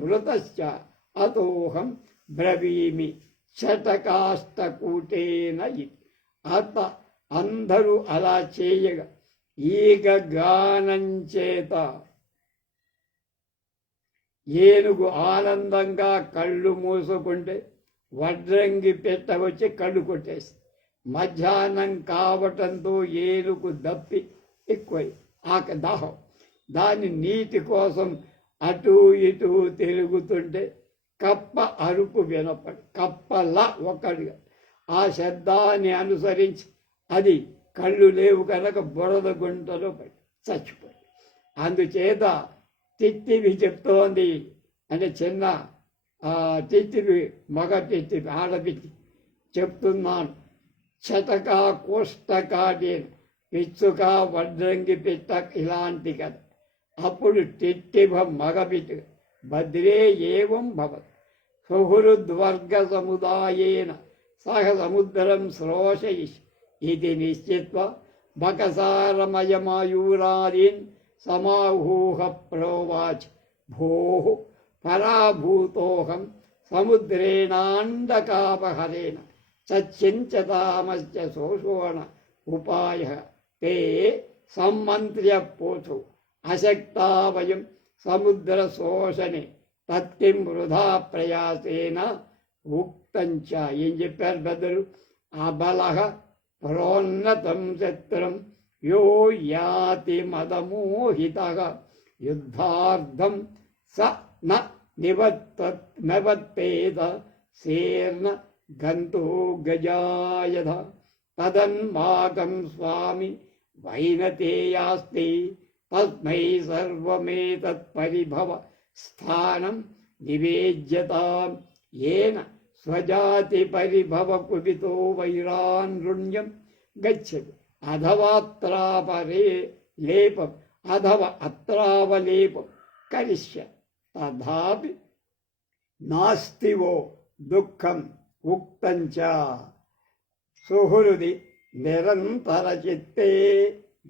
మృతశ్చ అతోహం బ్రవీమి శతకాష్టకూటేన ఇది. అందరూ అలా చేయగా ఈగ గానం చేత ఏనుగు ఆనందంగా కళ్ళు మూసుకుంటే వడ్రంగి పెట్ట వచ్చి కళ్ళు కొట్టేసి, మధ్యాహ్నం కావటంతో ఏనుగు దప్పి ఎక్కువై దాహం, దాని నీటి కోసం అటు ఇటు తిరుగుతుంటే కప్ప అరుపు వినపడి, కప్పలా ఒక్కడిగా ఆ శబ్దాన్ని అనుసరించి అది కళ్ళు లేవు కనుక బురద గుంటలో పడి చచ్చిపోయి. అందుచేత తిత్తివి చెప్తోంది, అంటే చిన్న తిత్తివి, మగ తిత్తివి, ఆడపిత్తి చెప్తున్నాను. శతక కోష్టకాడేను పిచ్చుక వడ్రంగి పిట్ట ఇలాంటి కథ. అప్పుడు తిత్తిభ మగపిట్టు భద్రే ఏవం భవత్ సుహృద్వర్గ సముదాయేన సహ సముద్రం శ్రోషయిష్ ఇది నిశ్చిత్వ బకసారమయమయూరాదీన్ సమాహూహ ప్రోవాచ్ భోః పరాభూతోహం సముద్రేణాండకాపహరేణ చచ్చించతామశ్చ శోషోణ ఉపాయ తే సమ్మంత్ర్య పోథు అశక్తా వయం సముద్ర శోషణే తత్కిం వృధా ప్రయాసేన ఉక్తంచ. ఏం చెప్పారు పెద్దలు? అబలః ప్రోన్నతం శత్రం యో యాతి మదమోహితః యుద్ధార్థం స న నివర్తేత శేర్న గంతో గజాయధ తదన్మాకం స్వామి వైనతేయాస్తి తస్మై సర్వమేతత్పరిభవ స్థానం నివేద్యతాం ఏన స్వజాతి పరిభవ కుపితో వైరాన్రుణ్యం గచ్చతి అధవాత్రాపరే లేపం అత్రావలేపం కరిష్య తథాపి నాస్తివో దుఃఖం ఉక్తంచ. సుహృది నిరంతర చిత్తే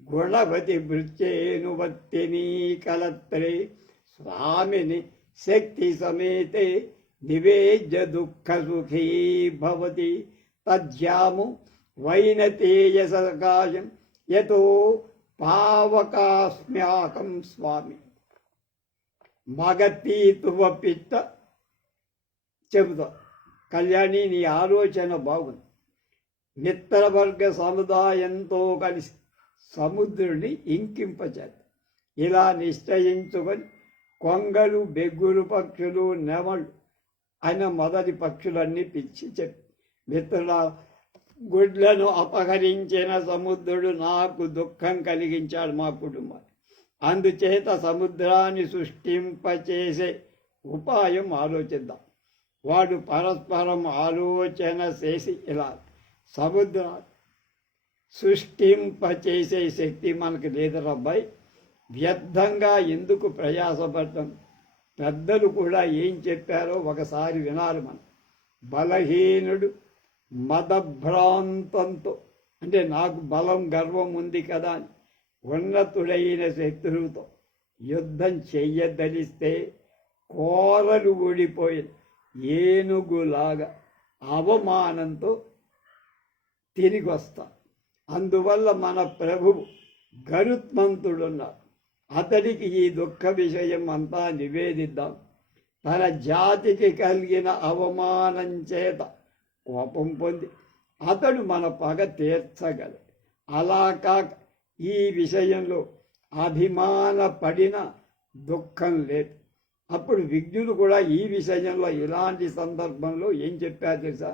గుణవతి భృత్యేనువర్తినీ కలత్రే స్వామిని శక్తి సమేతే నివేద్య దుఃఖ సుఖీ భవతి తజ్జాము వైనతేయసకాశం యతో పావకాస్మ్యాకం స్వామి. మగతీతువ పిత్త చెబుతా. కళ్యాణి, నీ ఆలోచన బాగుంది. మిత్రవర్గ సముదాయంతో కలిసి సముద్రుని ఇంకింపచేత ఇలా నిశ్చయించుకొని కొంగలు, బెగ్గురు పక్షులు, నెమళ్ళు అయిన మొదటి పక్షులన్నీ పిలిచి చెప్పి, మిత్రుల గుడ్లను అపహరించిన సముద్రుడు నాకు దుఃఖం కలిగించాడు మా కుటుంబాన్ని. అందుచేత సముద్రాన్ని సృష్టింపచేసే ఉపాయం ఆలోచిద్దాం. వాడు పరస్పరం ఆలోచన చేసి ఇలా సముద్రాన్ని సృష్టింపచేసే శక్తి మనకు లేదు రబ్బాయి, వ్యర్థంగా ఎందుకు ప్రయాసపడటం. పెద్దలు కూడా ఏం చెప్పారో ఒకసారి వినాలి మనం. బలహీనుడు మదభ్రాంతంతో, అంటే నాకు బలం గర్వం ఉంది కదా అని ఉన్నతుడైన శత్రువుతో యుద్ధం చెయ్యదలిస్తే కోరలు ఊడిపోయిన ఏనుగులాగా అవమానంతో తిరిగి వస్తా. అందువల్ల మన ప్రభువు గరుత్మంతుడున్నాడు. అతడికి ఈ దుఃఖ విషయం అంతా నివేదిద్దాం. తన జాతికి కలిగిన అవమానం చేత కోపం పొంది అతడు మన పగ తీర్చగలడు. అలా కాక ఈ విషయంలో అభిమానపడిన దుఃఖం లేదు. అప్పుడు విజ్ఞులు కూడా ఈ విషయంలో ఇలాంటి సందర్భంలో ఏం చెప్పారు తెలుసా?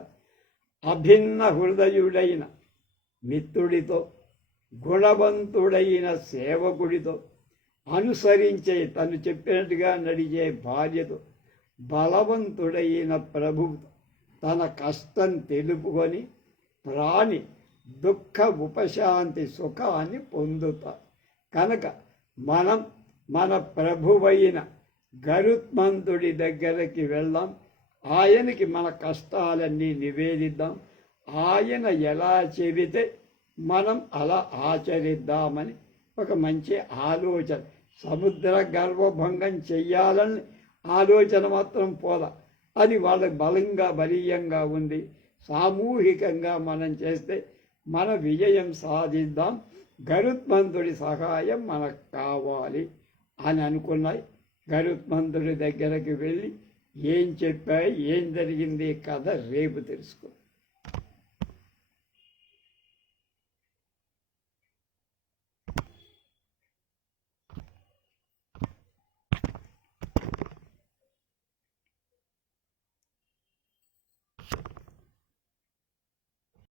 అభిన్న హృదయుడైన మిత్రుడితో, గుణవంతుడైన సేవకుడితో, అనుసరించే తను చెప్పినట్టుగా నడిచే భార్యతో, బలవంతుడైన ప్రభువుతో తన కష్టం తెలుపుకొని ప్రాణి దుఃఖ ఉపశాంతి సుఖాన్ని పొందుతారు. కనుక మనం మన ప్రభువైన గరుత్మంతుడి దగ్గరికి వెళ్దాం. ఆయనకి మన కష్టాలన్నీ నివేదిద్దాం. ఆయన ఎలా చెబితే మనం అలా ఆచరిద్దామని ఒక మంచి ఆలోచన. సముద్ర గర్వభంగం చెయ్యాలని ఆలోచన మాత్రం పోదా, అది వాళ్ళకి బలీయంగా ఉంది. సామూహికంగా మనం చేస్తే మన విజయం సాధిద్దాం. గరుత్మంతుడి సహాయం మనకు కావాలి అని అనుకున్నాయి. గరుత్మంతుడి దగ్గరికి వెళ్ళి ఏం చెప్పాయి, ఏం జరిగింది కథ రేపు తెలుసుకో.